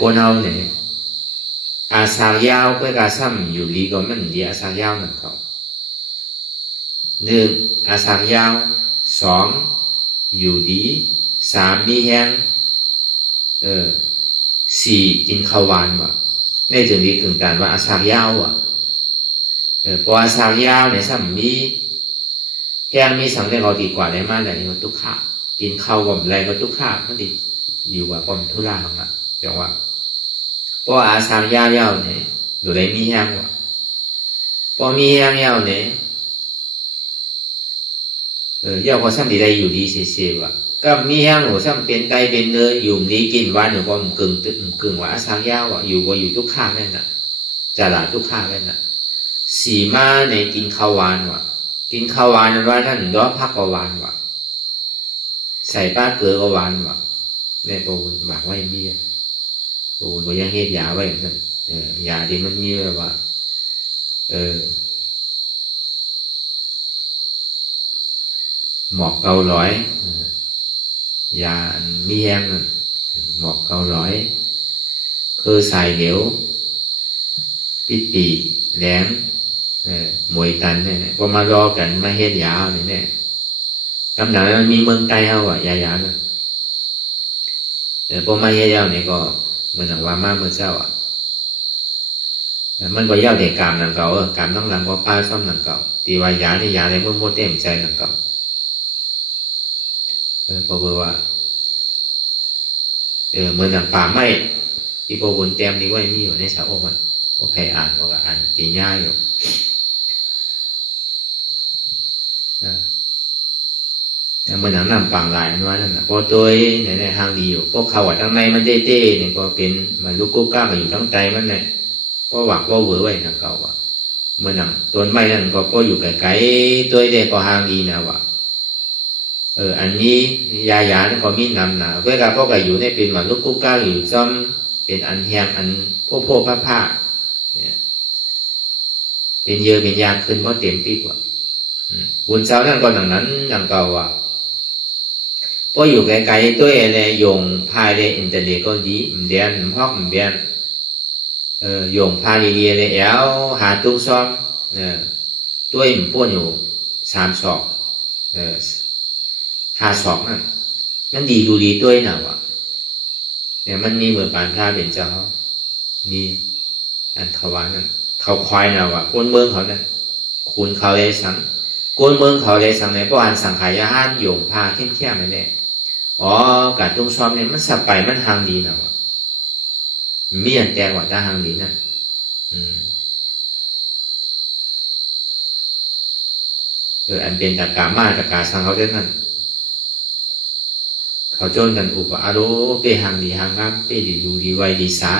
cô nào này sao giao với cả xăm dù lý có mình đi sao giao nè cậu nương sao giao sóng dù lý xám mi hang xì kinh khâu vàn màในถึงนี้ถึงการว่าอาสาgiaoอ่ะพออาสาgiaoเนี่ยซ้ำมีแห้งมีสังเกตเราดีกว่าได้มากเลยมันทุกข์กินข้าวบ่มแรงก็ทุกข์มันดีอยู่กว่าบ่มทุลาของมันจังว่าพออาสามยาวๆเนี่ยอยู่ในมีแห้งว่ะพอมีแห้งยาวเนี่ยยาวพอซ้ำดีได้อยู่ดีเสียๆว่ะก็มีแห้งหัวซ้ำเป็นไตเป็นเนื้ออยู่ดีกินวันอยู่ก็กึ่งว่าอาสามยาวอ่ะอยู่ก็อยู่ทุกข้างนั่นน่ะจะหลาทุกข้างนั่นน่ะสีมาเนี่ยกินข้าวหวานว่ะกินข้าวหวานว่าท่านย้อพักก็หวานว่ะใส่ป้าเกลือก็หวานว่ะเนี่ยพอหมักไว้มีโอ้ก็ยังเฮ็ดยาไว้นั่นยาที่มันมีแบบว่าหมอกเกาหลอยยามีแห้งหมอกเกาหลอยคือสายเหลวปิดปีแหลมมวยตันเนี่ยพอมารอกันมาเฮ็ดยาเนี่ยกำลังมันมีเมืองไทยเอาอ่ะยาเนี่ยพอมาเฮ็ดยาเนี่ยก็เหมือนว่ามาเมื่อเช้าอ่ะมันก็ยาวเด็กกามหนังเก่ากามต้องหลังก็ป้าซ่อมหนังเก่าตีว่ายาเนี่ยยาในเมื่อโมเต็มใจหนังเก่าพอเบื่อว่าเหมือนหนังป่าไม้ที่พอวนเต็มนี่ก็มีอยู่ในสาวมันก็ใครอ่านก็อ่านตีง่ายอยู่เมื่อหนังนำปังลายมันว่านั่นนะพอตัวในทางดีอยู่พวกเขาว่าทั้งในมันเต้ๆเนี่ยก็เป็นมันลูกกุ๊กก้ามาอยู่ทั้งใจมันเนี่ยก็หวักว่าเวอร์ไว้ทางเก่าว่ะเมื่อหนังต้นไม้นั่นก็อยู่ไกลๆตัวเด็กก็ทางดีนะว่ะอันนี้ยาเนี่ยก็มีนำหนาเวลาพวกก็อยู่ในเป็นมันลูกกุ๊กก้าอยู่จอมเป็นอันแหงอันพวกผ้าเนี่ยเป็นเยอะเป็นยากขึ้นเพราะเต็มปีกว่าบุญเช้านั่นก็หนังนั้นอย่างเก่าอ่ะพออยู่ไกลๆตัวเนี่ยโยงพายในอินเทอร์เน็ตก็ดีเดียนพอกเดียนโยงพายเรียนเนี่ยหาตุ้งซ้อม ด้วยมันป้วนอยู่3 ศอก5 ศอกนั่นมันดีดูดีด้วยนะวะเนี่ยมันมีเหมือนปานพระเป็นเจ้ามีอันทวานั่นเขาควายนะวะก้นเมืองเขาเนี่ยคุณเขาเลยสังก้นเมืองเขาเลยสังในป้อนสังขายาห้านโยงพาเข้มๆเลยเนี่ยอ๋อการตุ้งซ้อมเนี่ยมันสับไปมันทางดีนะวะมีอันแตกว่าถ้าทางดีนั่นอันเป็นตะกามาตะกาสังเขาเช่นนั้นเขาโจนกันอุปอาโรเปหางดีหางงามเปดีดูดีไวดีสา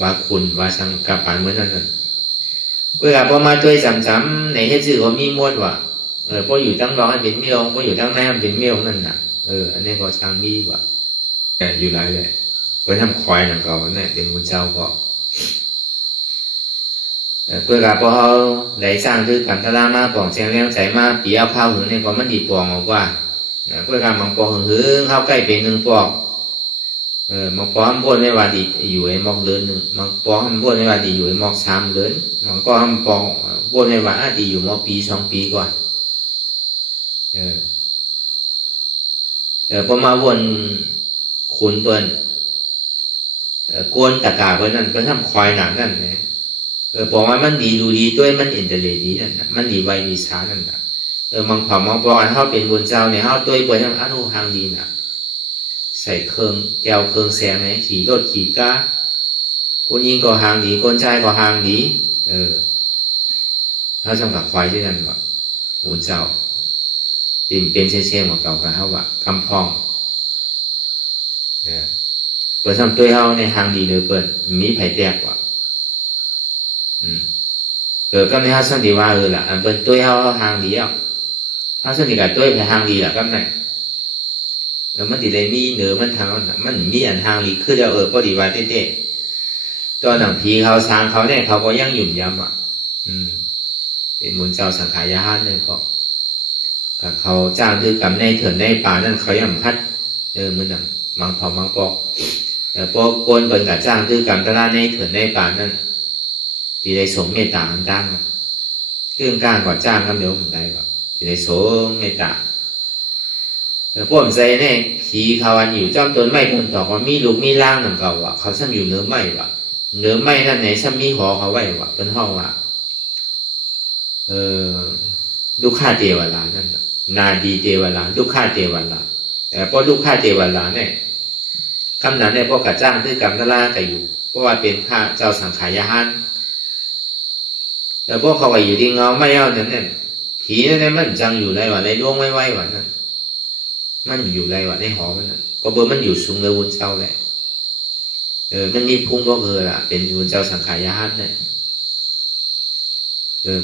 ว่าคุณว่าสังกับปานเหมือนนั้นเวลาพอมาตัวจำๆในเฮ็ดชื่อเขามีมวดว่าพออยู่ตั้งร้อนเป็นเมียวพออยู่ตั้งแนมเป็นเมียวนั่นน่ะอันนี้ก็สังมีว่าอยู่ไรเลยเพื่อทำควายนั่นก็เนี่ยเป็นบุญเจ้าก็เพื่อกับพอเขาได้สร้างคือกันทรามาปองเชียงเลี้ยงใจมาปีเอาข้าวหึงเนี่ยก็มันดีปองออกว่าเพื่อการมังปอหึงเข้าใกล้เป็น1 ปอกมังปอมบ้วนไม่ว่าดีอยู่ไอ้มอกเดิน1มังปอมบ้วนไม่ว่าดีอยู่ไอ้มอก3 เดินมังก็ทำปองบ้วนไม่ว่าดีอยู่มอกปี2 ปีก่อนพอมาวนขุนเปิ้นกวนตะกาเปิ้นนั่นเปิ้นทำควายหนังนั่นบอกว่ามันดีดูดีด้วยมันอินเตอร์เน็ตดีนั่นน่ะมันดีไวดีช้านั่นน่ะมังเผามังปอเฮาเป็นบุญเจ้าเนี่ยเฮาด้วยเปิ้นทำอนุทางดีน่ะใส่เครื่องแก้วเครื่องแสงเนี่ยขี่รถขี่ก้าคนยิงก็หางดีคนชายก็หางดีเฮาจำกับควายที่นั่นว่าบุญเจ้าติมเป็นเช่นๆของเก่ากับเฮาว่ากำพองเปิ้นทำตัวเฮาในหางดีเลยเปิ้นมีไผแตกว่าก็ในเฮาสันติว่าล่ะอันเปิ้นตัวเฮาหางดีเฮาสันติกับตัวไผหางดีล่ะก็ไหนมันสิได้มีเหนือมันทางนั้นมันมีอันทางดีคือแล้วพอดีว่าเต้ๆตอนหนังผีเขาสร้างเขาเนี่ยเขาก็ยังหยุ่มยำเป็นบุญเจ้าสังขายาห้านเนี่ยก็เขาจ้างคือกำในเถินในป่านั่นเขายังพัดมือหนังมังเผามังปอกพอโกนเปิดกับจ้างคือกำตะล่าในเถินในป่านั่นที่ได้สมเมตตามันตั้งเครื่องก้างก่อจ้างคำเดียวผมได้ว่าที่ได้สมเมตตาพวกใจเนี่ยผีเขาอันอยู่จ้อมต้นไม้ต้นตอกว่ามีลูกมีล่างนั่นเก่าว่ะเขาซ้ำอยู่เนื้อไม้ว่ะเนื้อไม้นั่นไหนซ้ำมีหอเขาไว้ว่ะเป็นห้องว่ะลูกข้าเทวรานั่นนาดีเทวราลูกข้าเทวราแต่พอลูกข้าเทวราเนี่ยคำนั้นเนี่ยพวกกระจ้างคือกำตะล่าแต่อยู่เพราะว่าเป็นข้าเจ้าสังขายาหันแต่พวกเขาไปอยู่ที่เงาไม่เอาเนี่ยผีนั่นมันจังอยู่ในว่าในดวงไม่ไหวว่ะนั่นมันอยู่ไรวะในหอมันน่ะก็เบอร์มันอยู่สูงเลยวุ้นเจ้าแหละมันมีพุ่งก็ล่ะเป็นวุ้นเจ้าสังขายาหันเนี่ย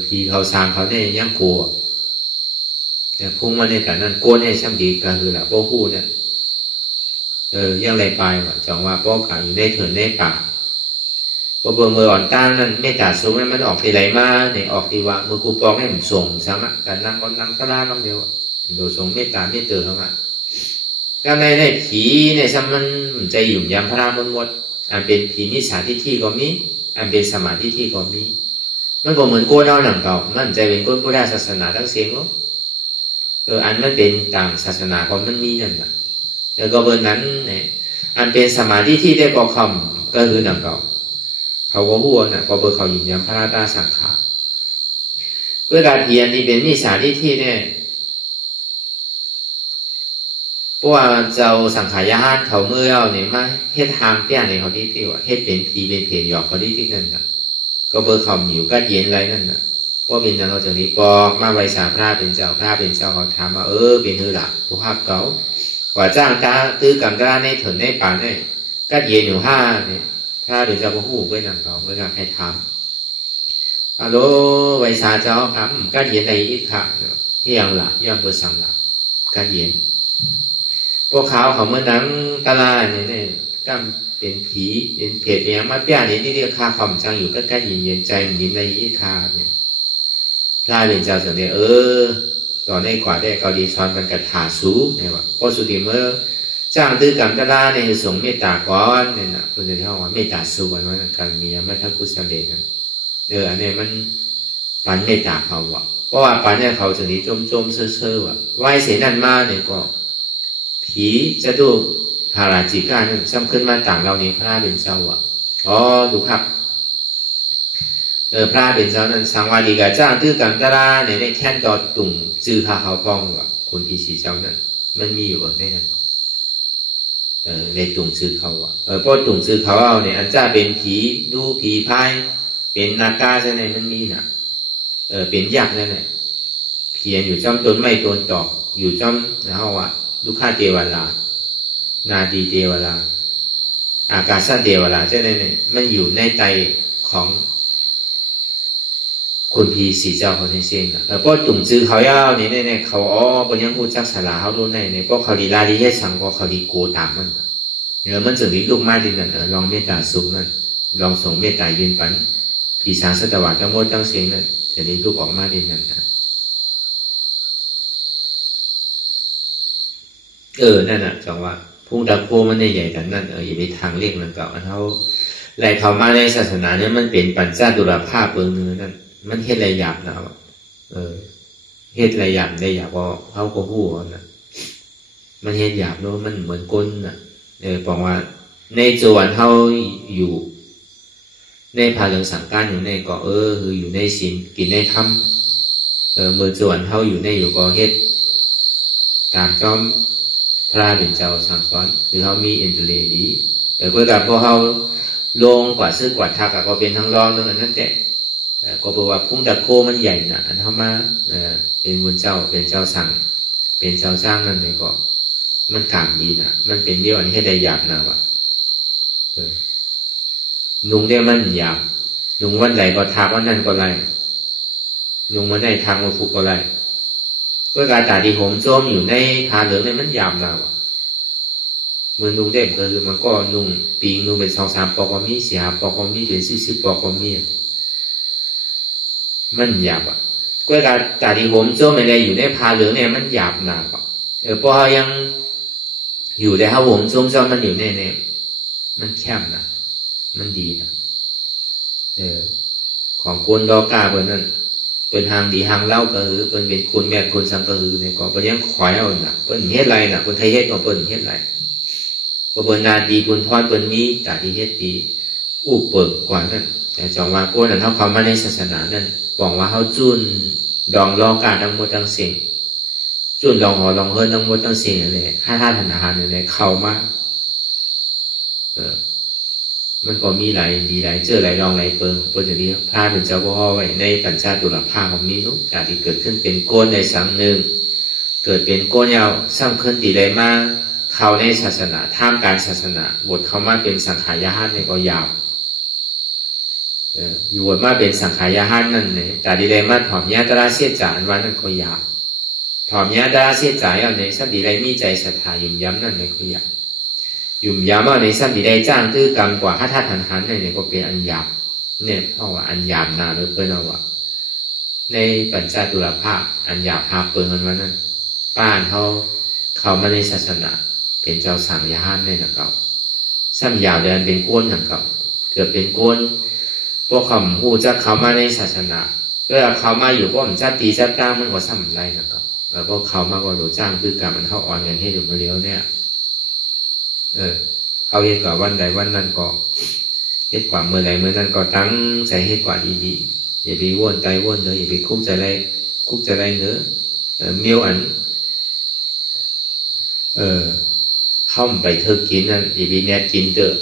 พี่เขาสร้างเขาเนี่ยยังกลัวแต่พุ่งมาในการนั้นโกนให้ช่ำดีก็คือล่ะพวกผู้เนี่ยยังไรไปว่ะจังว่าพวกขาอยู่ในเถินในป่าพอเบอร์มืออ่อนต้านนั่นไม่ตัดสูงมันออกทีไรมาเนี่ยออกทีว่ามือกูปองให้ผมส่งซ้ำอ่ะการนั่งก็นั่งก็ล่าน้องเดียวโดยส่งไม่ตาไม่เตือนเข้ามาก็ในผีในซ้ำมันใจหยุ่มยำพระรามหมดอันเป็นผีมิจฉาทิฏฐิก็มีอันเป็นสมาธิที่ก็มีมันก็เหมือนโกนเอาหนังเก่ามันใจเป็นคนพุทธศาสนาทั้งเสียงอันมันเป็นต่างศาสนาของมันมีนั่นน่ะแล้วก็เบอร์นั้นเนี่ยอันเป็นสมาธิที่ได้ก่อคำก็คือหนังเก่าเขาก็พูดน่ะก็เบอร์เขาหยุ่มยำพระราตาสังขารเพื่อการเพียรที่เป็นมิจฉาทิฏฐิเนี่ยเพราะว่าเจ้าสังขายาหันเขาเมื่อเอาเนี่ยมาเฮ็ดทางเปี้ยในเขาที่ว่าเฮ็ดเป็นผีเป็นเพจหยอกเขาที่นั่นน่ะก็เบอร์เขาอยู่ก็เย็นไรนั่นน่ะเพราะเป็นอย่างเราจากนี้ปอกมาไว้สาพระเป็นเจ้าพระเป็นเจ้าเขาถามว่าเป็นหือหลักผู้ฮักเขาว่าจ้างตาตื้อกำตาในเถินในป่าเนี่ยก็เย็นอยู่5เนี่ยถ้าเป็นเจ้าก็หู้ไว้หนังเขาเมื่อการให้ถามฮัลโหลไว้สาเจ้าครับก็เย็นในอีกค่ะที่ยังหลับยังเปิดสังหลับก็เย็นพวกเขาเมื่อนังตาลาเนี่ยก็เป็นผีเป็นเพจอย่างมาเปี้ยเนี่ยที่เรียกคาคำจังอยู่ก็ใกล้เย็นใจมันยิ้มในอีคาเนี่ยพระเป็นเจ้าสังเดชตอนนี้กว่าได้เกาดีซ้อนกันกับถาสูเนี่ยว่าพอสุดีเมื่อจ้างตื้อกำตาลาเนี่ยส่งเมตตาก่อนเนี่ยนะคุณจะเท่าว่าเมตตาสูวันนั้นการมีไม่ทักกุศลเดชนั่นอันนี้มันปันเมตตาเขาว่ะ เพราะว่าป่านเนี่ยเขาถึงนี้จมเซ่อๆว่ะไหวเสนั่นมาเนี่ยก็ผีจะดูพาราจิก้านั่นซ้ำขึ้นมาต่างเรานี่พระเป็นเจ้าอ่ะอ๋อดูครับพระเป็นเจ้านั้นสังวาลีกาจ้างตื้อกังตราเนี่ยในแค่นต่อตุ่งจื้อพาเขาป้องว่ะคนที่สีเจ้านั้นมันมีอยู่ในนั้นในตุ่งซื้อเขาอ่ะเพราะตุ่งซื้อเขาเอาเนี่ยอันจ้าเป็นผีดูผีพายเป็นนาคาใช่ไหมมันมีน่ะเป็นยักษ์ใช่ไหมเพียรอยู่จ้อมต้นไม้ต้นตอกอยู่จ้อมแล้วว่าลูกค้าเทวรานาดีเทวราอากาศเทวราใช่ไหมเนี่ยมันอยู่ในใจของคนพีสีเจ้าเขาเช่นๆเพราะตุ่งซื้อเขาย่าเนี่ยเขาบนยังพูดจักสลาเขารู้ในเพราะเขาดีลาดีเฮ็ดสังก็เขาดีโกตามมันมันจึงดีลูกไม้ดินนั่นลองเมตตาสูงนั่นลองส่งเมตตายืนปันผีสางสตวรรษทั้งหมดทั้งเสียงนั่นจะได้ลูกออกมาดินนั่นนั่นน่ะจังว่าพุ่งดักโพมันใหญ่กันนั่นอย่าไปทางเรียกมันเก่าอันเขาไหลเข้ามาในศาสนาเนี่ยมันเป็นปัญจดุลภาพเบื้องเนื้อนั่นมันเฮ็ดอะไรหยาบนะเฮ็ดอะไรหยาบได้หยาบก็เขาก็พูดนะมันเฮ็ดหยาบเนาะมันเหมือนก้นน่ะบอกว่าในจวนเขาอยู่ในพาเรื่องสังการอยู่ในก็คืออยู่ในศีลกินในธรรมเมื่อจวนเขาอยู่ในอยู่ก็เฮ็ดตามจอมพระเป็นเจ้าสั่งสอนคือเขามีอินเทอร์เน็ตดีก็แต่พอเขาลงกว่าซื้อกว่าทักก็เป็นทั้งรองนั่นแต่ก็บอกว่าพุ่งตะโกมันใหญ่นะอันเข้ามาเป็นบุญเจ้าเป็นเจ้าสั่งเป็นเจ้าสร้างนั่นเลยก็มันกามดีนะมันเป็นเบี้ยวอันให้ได้หยาบนะวะนุ่งได้มันหยาบนุ่งวันไหนก็ทักวันนั้นก็ไรนุ่งวันไหนทางมาผูกก็ไรเพื่อการตาดีผมโจมอยู่ในผาเหลืองเนี่ยมันหยาบนะวะมือนุ่งได้ก็คือมันก็นุ่งปีงนุ่งเป็น2-3 ปอกก็มี4-5 ปอกก็มีเป็น40 ปอกก็มีมันหยาบก็การตาดีผมโจมอะไรอยู่ในผาเหลืองเนี่ยมันหยาบหนาพอยังอยู่ในห้าผมโจมซ้อมมันอยู่ในมันแคบนะมันดีนะของคนดอกาเปิดนั่นเป็นทางดีทางเล่าก็คือเป็นคนแม่คนสังก็คือเนี่ยก็เป็นยังขวายเอาน่ะเป็นเฮ็ดไรน่ะเป็นไทยเฮ็ดก็เป็นเฮ็ดไรก็เป็นนาดีเป็นพรเป็นมีตาดีเฮ็ดดีอู้เปิดกว่านั่นแต่จองว่าพวกนั้นเขามาในศาสนานั่นบอกว่าเขาจุนดองลอกาทั้งหมดทั้งสิ่งจุนดองหอดองเฮิร์ทั้งหมดทั้งสิ่งอะไรท่าธนาคารอะไรเข้ามามันก็มีหลายดีหลายเจอหลายรองหลายเปิงเพราะฉะนั้นพระเป็นเจ้าพ่อไว้ในปัญจดุลภาพของนี้ทุกอย่างที่เกิดขึ้นเป็นโกนในสังหนึ่งเกิดเป็นโกนยาวสร้างขึ้นตีใดมาเข้าในศาสนาท่ามการศาสนาบทเข้ามาเป็นสังขายาหานในก็ยาวอยู่บทมาเป็นสังขายาหานนั่นเนี่ยแต่ดีใดมาถอมญาตราเสียจานวันนั้นก็ยาวถอมญาตราเสียจ่ายเอาในสักดีใดมีใจศรัทธายุ่มย้ำนั่นในก็ยาวยุ่มย้ำเอาในสักดีใดจ้างตื้อกรรมกว่าถ้าท่าหันเนี่ยก็เป็นอันหยาบเนี่ยเพราะว่าอันหยาบนาหรือเปิ้นเอาว่าในปัญจดุลภาพอันหยาบหาเปิ้นกันวันนั้นป้านเขามาในศาสนาเป็นเจ้าสั่งยาห้านในนักเก่าซ้ำยาวเดินเป็นโกนนักเก่าเกิดเป็นโกนพวกเขาหูจะเขามาในศาสนาเวลาเขามาอยู่ก็มันจะตีจะตั้งมันก็ซ้ำไรนักเก่าพวกเขามาก็โดนจ้างคือกรรมมันเข้าอ่อนกันให้ดูมาเลี้ยวเนี่ยเขาเฮ็ดกว่าวันใดวันนั้นก็เฮ็ดกว่าเมื่อไหร่เมื่อนั้นก็ตั้งใจเฮ็ดกว่าดีๆอย่าไปวนใจวนเลยอย่าไปคุกใจไรเนื้อเมียวอันเข้าไปเธอกินนั่นอย่าไปแนบกินเถอะ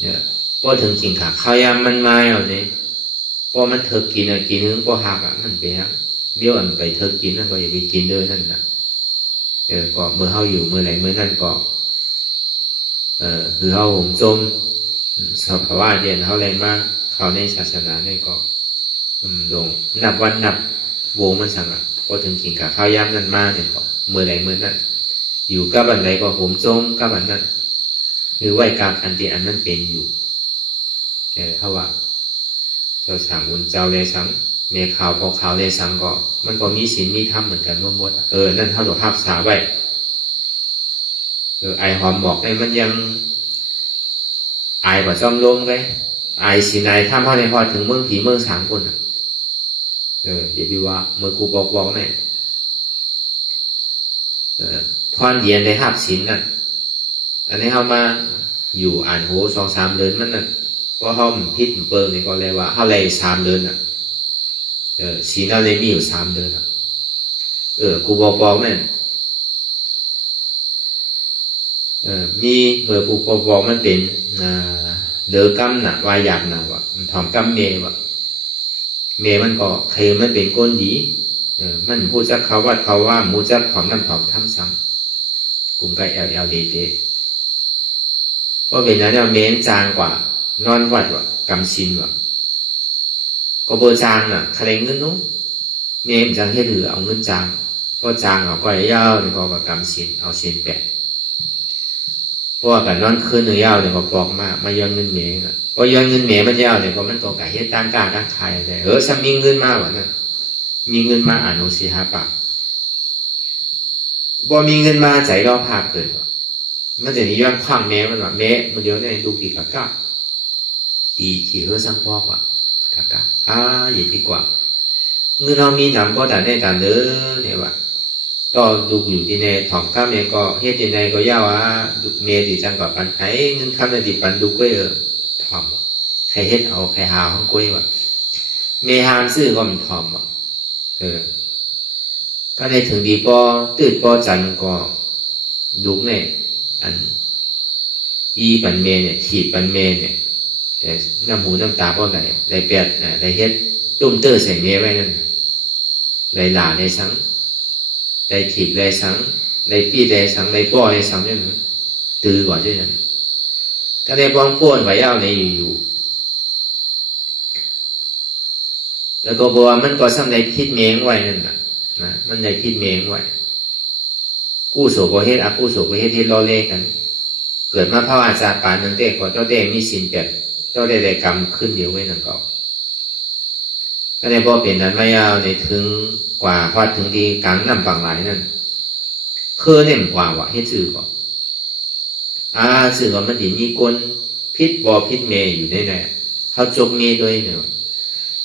เนี่ยพอถึงกินขาข้าวยำมันมาเอาเนี่ยพอมันเธอกินกินนึงพอหักมันไปฮะเมียวอันไปเธอกินนั่นก็อย่าไปกินเด้อนั่นน่ะก็เมื่อเข้าอยู่เมื่อไหร่เมื่อนั้นก็คือเขาผมจมสภาวะเดียนเขาแรงมากเขาในศาสนาเนี่ยก็ลงนับวันนับวงมันสั่งพอถึงกินกับข้าวยำนั่นมากเนี่ยก็เมื่อไหร่เมื่อนั้นอยู่กับอันใดก็ผมจมกับอันนั้นหรือไหวกลางอันที่อันนั้นเป็นอยู่เขาว่าเจ้าสั่งบุญเจ้าเลยสั่งเมฆขาวพอขาวเลยสั่งก็มันก็มีศีลมีธรรมเหมือนกันหมดนั่นเท่ากับภาพสาไว้ไอหอมบอกไอ้มันยังไอกว่าจอมลมไงไอสีนายถ้าพ่อในพอถึงเมืองผีเมืองสามคน อย่าไปว่าเมื่อกูบอกเนี่ยพรเดียนได้หับศีลนั่นอันนี้เขามาอยู่อ่านโห2-3เดือนมันนั่นเพราะเขาพิษเปิงนี่ก็เลยว่าเขาเลย3เดือนอ่ะศีลเราเลยมีอยู่3เดือนอ่ะกูบอกเนี่ยมีเมื่อกูบอกมันเป็นเดือกำน่ะวายหยาบน่ะว่ามันถอมกำเมว่ะเมมันก็เคยมันเป็นก้นดีมันพูดจักเขาว่ามูจักถอมน้ำถอมทำซ้ำกลุ่มไปเอลเดเพราะเป็นนั้นเนี่ยเมนจางกว่านอนวัดว่ะกำชินว่ะก็เบอร์จางน่ะคะแนนเงินนู้เมนจางให้เหลือเอาเงินจางก็จางเอาก็ยาวนี่ก็กำชินเอาเชนแปะเพราะว่าการนอนคืนหนึ่งยาวเนี่ยก็ปลอกมากมาย้อนเงินเมย์นะพอย้อนเงินเมย์มันยาวเนี่ยก็มันก็กะเฮ็ดตั้งกล้าตั้งไทยเลยฉันมีเงินมากวะเนี่ยมีเงินมาอ่านโอซีฮาปะบ่มีเงินมาใจเราภาพเกิดวะมันจะนิยมคว้างเมย์มันว่าเมย์มันเดียวเนี่ยดูกี่กะก้าตีที่สังพอกว่ากะก้าอย่าดีกว่าเงินเรามีหนำก็แต่ในการเด้อเนี่ยว่าก็ดูอยู่ที่ในถองข้ามเนี่ยก็เฮ็ดที่ในก็ยาวดูเมย์ที่จังกับปันไห้เงินข้ามในที่ปันดูกล้วยถอมใครเฮ็ดเอาใครหาของกล้วยว่ะเมย์หามซื้อก็มันถอมว่ะก็ในถึงดีปอตื่นปอจันก็ดูเนี่ยอันอีปันเมย์เนี่ยถีบปันเมย์เนี่ยแต่น้ำหูน้ำตาก็ได้เปียดได้เฮ็ดตุ้มเตอร์ใส่เมย์ไว้นั่นได้หลาได้สังได้ถีบได้สังได้ปี้ได้สังได้ป้อได้สังเนี่ยตือก่อนใช่ไหมก็ได้ป้องป้วนไว้เอาในอยู่แล้วก็บอกว่ามันก็สั่งได้พิษเมงไว้นั่นนะมันได้พิษเมงไว้กู้โสก็เฮ็ดกู้โสก็เฮ็ดที่ล้อเล่กันเกิดมาพระอาจารย์ป่านหนึ่งเด็กกว่าเจ้าเด็กมีศีล8เจ้าได้กรรมขึ้นเดียวไว้นั่นก็ได้บอกเป็นนั้นไม่เอาในถึงกว่าพอถึงที่กลางน้ำปังหลายนั่นคือเนี่ยกว่าว่าเฮ็ดสื่อก่อนสื่อก่อนมันดีมีกลพิษบอพิษเมย์อยู่ในไหนเขาจกเมย์ด้วยเนี่ย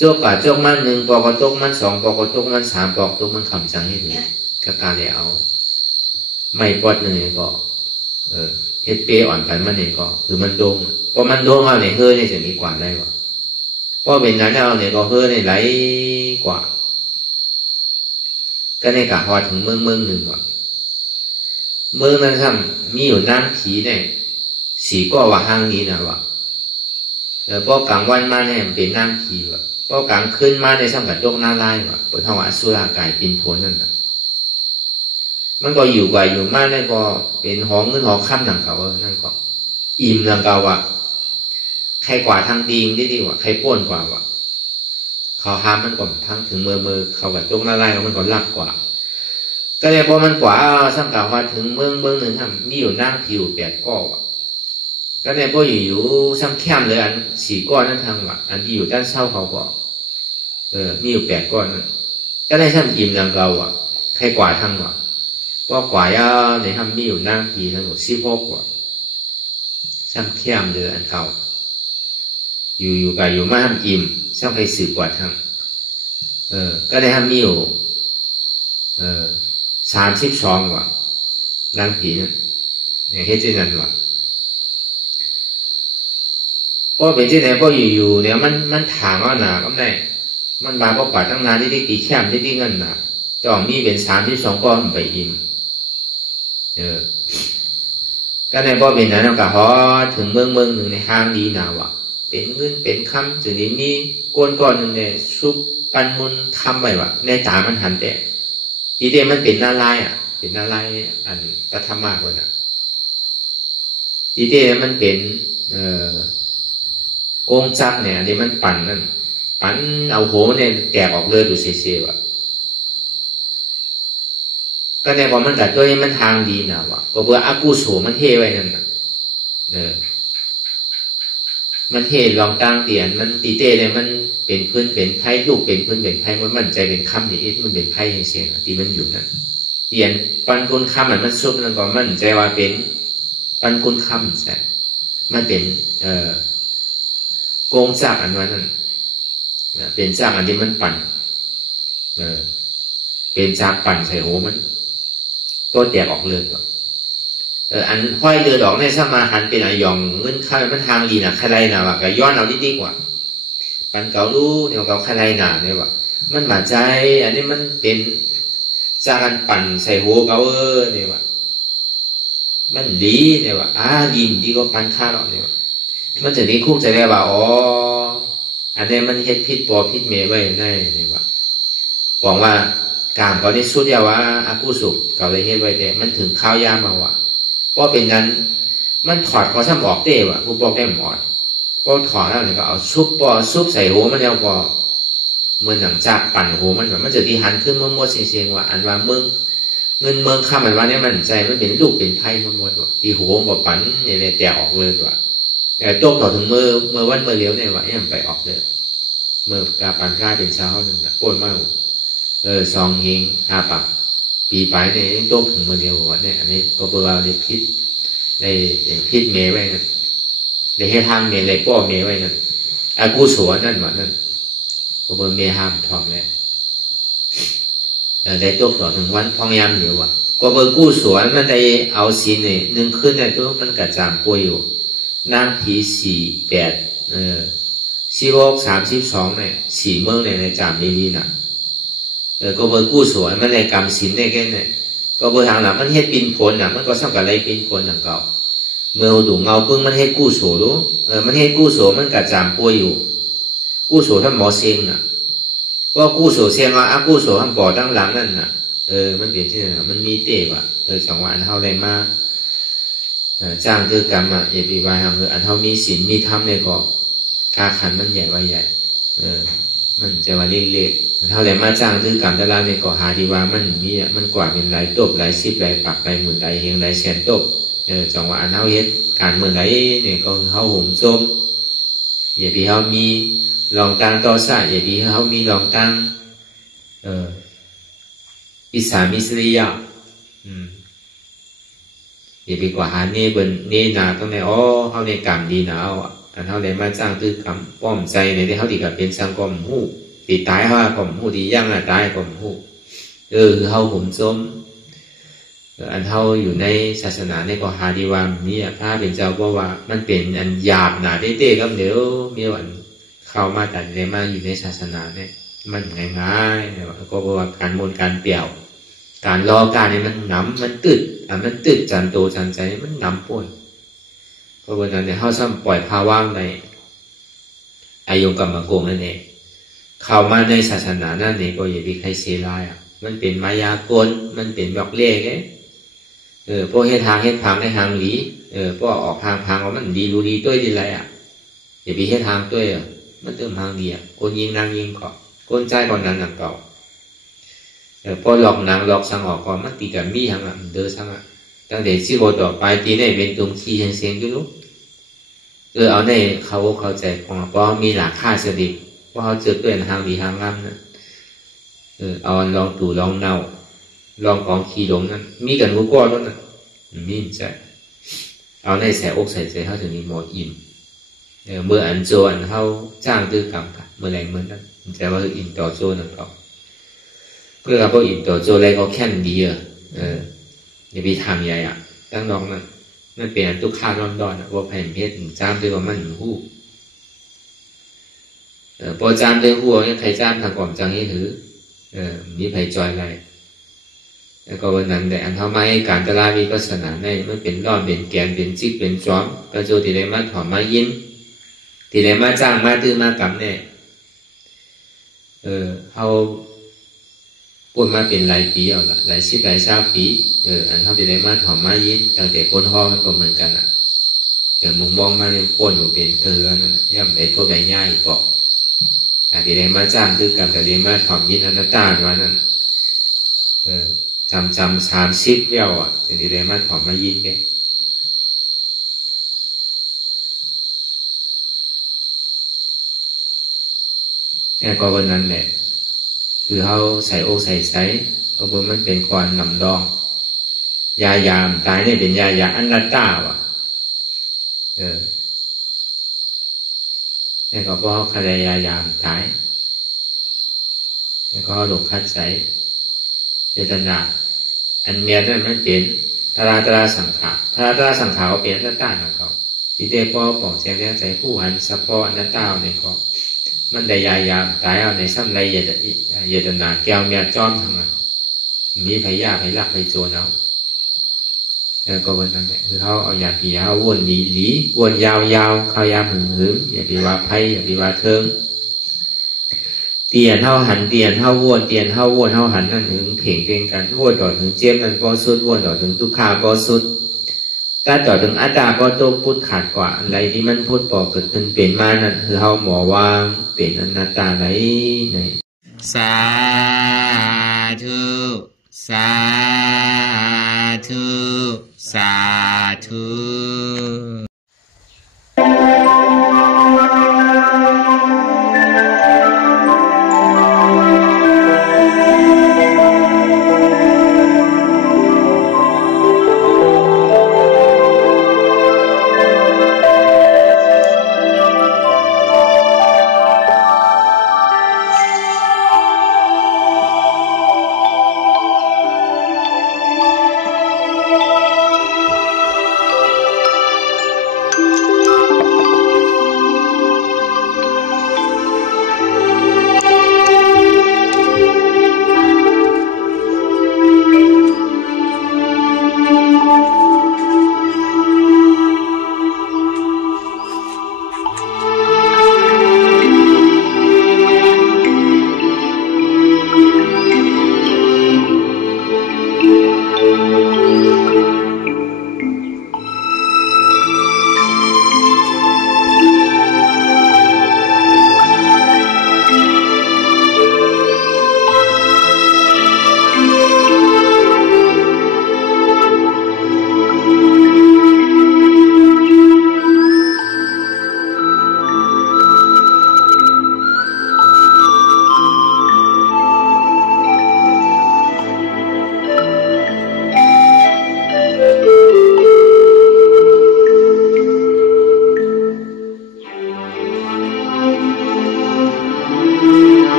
จกกับจกมัน1ปอกจกมัน2ปอกจกมัน3ปอกจกมันคำจังให้ดูก็การได้เอาไม่ปอดเลยก็เฮ็ดเปอ่อนกันมันเนี่ยก็คือมันโด่งพอมันโด่งเอาเนี่ยเนี่ยจะมีกว่าได้กว่าพอเป็นนั้นเอาเนี่ยก็เนี่ยไหลกว่าก็ในกะฮอดถึงเมืองหนึ่งว่ะเมืองนั้นครับมีอยู่นางผีเนี่ยสีก็ว่าห้างนี้นะว่ะพอกลางวันมาเนี่ยเป็นนางผีว่ะพอกลางคืนมาในซ้ำกับโจกหน้าลายว่ะเปิดทว่าสุรากายปินโผนั่นน่ะมันก็อยู่กว่าอยู่มากนั่นก็เป็นหอเงินหอค่ำหนังเก่านั่นก็อิ่มหนังเก่าว่ะใครกว่าทางดีดีว่ะใครป้วนกว่าว่ะเขาห้ามมันก่อนทั้งถึงมือเขากับโจกหน้าลายมันก็ลักกว่าก็เลยพอมันกว่าซ้ำกับว่าถึงเมืองหนึ่งครับมีอยู่นั่งผิว8 ก้อนก็เลยพออยู่ซ้ำแคมเลยอัน4 ก้อนนั่นทางว่ะอันที่อยู่ด้านเช้าเขาก็มีอยู่8 ก้อนนั่นก็ได้ซ้ำอิ่มดังเราอ่ะใครกว่าทั้งว่ะก็กว่าในทำมีอยู่นั่งผีทั้งหมด16 กว่าซ้ำแคมเลยอันเก่าอยู่กับอยู่มาทำอิ่มซ้ำใครสืบกว่าทั้งก็ได้ทำมีอยู่32 ว่ะนางผีนั่นเฮ็ดที่นั่นว่ะพอเป็นที่ไหนพออยู่เนี่ยมันถางว่าหนาก็ได้มันบาปกว่าตั้งนานที่ตีแคมที่เงินหนาจ่องมีเป็น32 ก้อนไปอิ่มก็ในพอเป็นนั้นก็ฮอถึงเมืองหนึ่งในห้างดีนาว่ะเป็นเงินเป็นคำจุดนี้มีก้อนหนึ่งเนี่ยซุปปันมุนคำไปว่ะในตามันหันแต่ทีเดียวมันเป็นหน้าลายเป็นหน้าลายอันปฐมมากกว่าน่ะทีเดียวมันเป็นโกงจักเนี่ยอันนี้มันปั่นนั่นปั่นเอาโหเนี่ยแตกออกเลยดูเสียๆว่ะก็ในความมันกัดตัวนี้มันทางดีนะว่ะเพราะว่าอากูโสมันเท่ไว้นั่นน่ะมันเท่ลองตั้งเตียนมันตีเต้เนี่ยมันเป็นพื้นเป็นไพ่ลูกเป็นพื้นเป็นไพ่มันมั่นใจเป็นคำนี่มันเป็นไพ่เสียงตีมันอยู่นั่นเตียนปันกุลคำมันซุบแล้วก็มั่นใจว่าเป็นปันกุลคำใช่มันเป็นโกงจากอันนั้นเป็นจากอันที่มันปั่น เป็นจากปั่นใส่โหมันตัวแตกออกเลือดอันห้อยเรือดอกในสมาหันเป็นอยองเงินค่ามันทางลีน่ะใครน่ะว่าก็ย้อนเอาดีๆกว่าปันเก่ารู้เนี่ยเก่าใครน่ะเนี่ยว่ามันมาใจอันนี้มันเป็นจากการปั่นใส่หัวเก่าเนี่ยว่ามันดีเนี่ยว่าดีดีก็ปันค่าหรอกเนี่ยมันจะนี้คู่ใจได้ว่าอ๋ออันนี้มันเฮ็ดพิษปอพิษเมย์ไว้ในเนี่ยว่าบอกว่ากามเขาได้สุดยาวะอากุสุเขาเลยเฮ็ดไว้แต่มันถึงข้าวยามาว่ะเพราะเป็นนั้นมันถอดก็ซ้ำออกเต้ว่ะผู้บอกได้หมดก็ถอดแล้วเนี่ยก็เอาซุปใส่หัวมันแล้วก็เหมือนหนังจากปั่นหัวมันจะที่หันขึ้นมั่วๆเสียงๆว่าอันว่าเมืองเงินเมืองข้ามันว่าเนี่ยมันใจมันเป็นลูกเป็นไพ่มั่วๆว่ะที่หัวก็ปั่นเนี่ยเลยแตกออกเลยว่ะแต่โจกต่อถึงเมื่อวันเลี้ยวเนี่ยว่ะเนี่ยมันไปออกเลยเมื่อกาปั่นค่าเป็นเช้าหนึ่งปวดมากซองเฮงอาปักปีไปเนี่ยโจกถึงเมื่อเดียววันเนี่ยอันนี้ก็เบอร์ในพิษในพิษเมย์ไว้นั่นในให้ทางเมย์ในป้อเมย์ไว้นั่นอากูสวนนั่นวะนั่นก็เบอร์เมย์ห้ามทองเลยได้โจกต่อถึงวันพองยามเดียววะก็เบอร์กู้สวนมันได้เอาสีเนี่ยหนึ่งขึ้นเนี่ยตัวมันกระจามป่วยอยู่นั่งผี48 46 32เนี่ย4เมืองในจามดีๆน่ะก็เบอร์กู้สวนมันในกรรมสินได้แค่เนี่ยก็เบอร์ทางหลังมันเฮ็ดปินผลน่ะมันก็สร้างกับอะไรปินผลอย่างเก่าเมื่อดูเงาพึ่งมันเฮ็ดกู้โสรู้มันเฮ็ดกู้โสมันกระจามป่วยอยู่กู้โสท่านหมอเซียงน่ะว่ากู้โสเซียงว่ากู้โสท่านบ่อตั้งหลังนั่นน่ะมันเปลี่ยนที่น่ะมันมีเตะว่ะจังหวะอันเท่าไรมาจ้างคือกรรมอ่ะอย่าไปวายทำอันเท่ามีศีลมีธรรมเนี่ยก็กาขันมันใหญ่ว่าใหญ่มันจะว่าเล็กๆเท่าไรมาจ้างคือกรรมแต่ละเนี่ยก็หาดีว่ามันมีมันกว่าเป็นหลายตบหลายสิบหลายปักหลายหมื่นหลายเฮงหลายแสนตบจังหวะอันเท่าเฮ็ดการเมื่อไหร่เนี่ยก็เขาห่มส้มอย่าไปเขามีลองตั้งต่อซะอย่าไปเขามีลองตั้งอิสามิสริยะอย่าไปกว่าหาเน่เบิ่นเน่นาต้องในเขาในกรรมดีหนาวอันเขาได้มาจ้างคือกรรมป้อมใจในที่เขาดีกับเป็นสังกรมหูตีตายเขากรมหูดีย่างตายกรมหูคือเขาห่มส้มอันเท่าอยู่ในศาสนาในก็หาดีว่านี่พระเป็นเจ้าบอกว่ามันเป็นอันหยาบหนาเต้ๆก็เดี๋ยวมีวันเข้ามาแต่ในมาอยู่ในศาสนาเนี่ยมันง่ายๆเนี่ยก็บอกว่าการมนการเปี่ยวการรอการเนี่ยมันหนำมันตึดมันตึดจันโตจันใจมันหนำป่วยเพราะว่านั้นเนี่ยเขาซ้ำปล่อยภาว่างในอายุกรรมโกงนั่นเองเข้ามาในศาสนานั่นเองก็อย่าไปใครเสียลายมันเป็นมายากลมันเป็นดอกเล่ไงพวกให้ทางให้พังให้ทางหลีพวกออกทางพังว่ามันดีรู้ดีด้วยดีไรอย่าไปให้ทางด้วยมันเติมทางดีคนยิงนางยิงเกาะคนใจก่อนนั้นหนังเก่าพอหลอกนางหลอกสังออกก่อนมันตีกับมีทางเดือดสังตั้งแต่ชีวิตต่อไปตีเนี่ยเป็นตรงขี้เสียงอยู่รู้เอาในเขาใจของเพราะมีหลักค่าเสด็จเพราะเขาเจอด้วยทางดีทางงามนั่นเอาลองตู่ลองเน่าลองของขี้หลงนั่นมีกันรู้ก้อนนั่นน่ะมีใจเอาในใส่อกใส่ใจเขาถึงมีหมดอิ่มเมื่ออันโจอันเขาจ้างตื้อกรรมกันเมื่อไรเมื่อนั้นแต่ว่าอิ่มต่อโจนั่นก็เพื่อเขาอิ่มต่อโจอะไรก็แค่นดีอย่าไปทำใหญ่ตั้งน้องนั่นเป็นทุกข้าร้อนดอนว่าแผ่นเพชรจ้ามด้วยว่ามันหูพอจ้ามด้วยหัวใครจ้ามทางก่อมจังให้ถือมีไผ่จอยอะไรแล้วก็วันนั้นแต่อันเท่าไม้การตลาดมีก็สนานในมันเป็นร่อนเป็นแกนเป็นจิกเป็นจ้อมก็โจที่ได้มาถอมมายิ้มที่ได้มาจ้างมาตื้อมากำเนี่ยเขาพูดมาเป็นหลายปีเอาละหลายสิบหลาย20 ปีอันเท่าที่ได้มาถอมมายิ้มตั้งแต่คนห่อก็เหมือนกันมุมมองมาเนี่ยป้นอยู่เป็นนั่นย่ำได้พวกใหญ่ง่ายบอกแต่ที่ได้มาจ้างตื้อกับแต่ได้มาถอมยิ้มอนัตตาว่านั่นจำ30 เย้าถึงที่ได้มาถอมมายิ้มแกก็วันนั้นแหละคือเขาใส่อกใส่ไซก็เพราะมันเป็นความหนำดองยายามตายเนี่ยเป็นยาอันนัตตานี่ก็เพราะเขาคดียายามตาย แล้วก็หลงคัดใส่เจตนาอันเนี้ยนั่นมันเป็นตราสังขารตราสังขารเป็นอัตตาของเขาที่ได้ป้อปองแสงใจผู้หันสะพออนัตตาในก็มันได้ยายามตายเอาในซ้ำไรเยตนาแก้วเมียจ้อมทำไมมีพยาพลักไปโจรเอาแล้วก็วันนั้นคือเขาเอายาผีเขาวนหลีวนยาวเขายามหึงอย่าไปว่าไพ่อย่าไปว่าเทิงเตียนเท่าหันเตียนเท่าวนเตียนเท่าวนเท่าหันนั่นถึงเพ่งเป็นกันวนต่อถึงเจียมนั่นก็สุดวนต่อถึงทุกขาก็สุดถ้าต่อถึงอัตตาก็โตพุทธขาดกว่าอะไรที่มันพุทธปอกเกิดขึ้นเป็นมานั่นคือเขาหมอวางเป็นอนัตตาไหนในสาธุสาธุสาธุ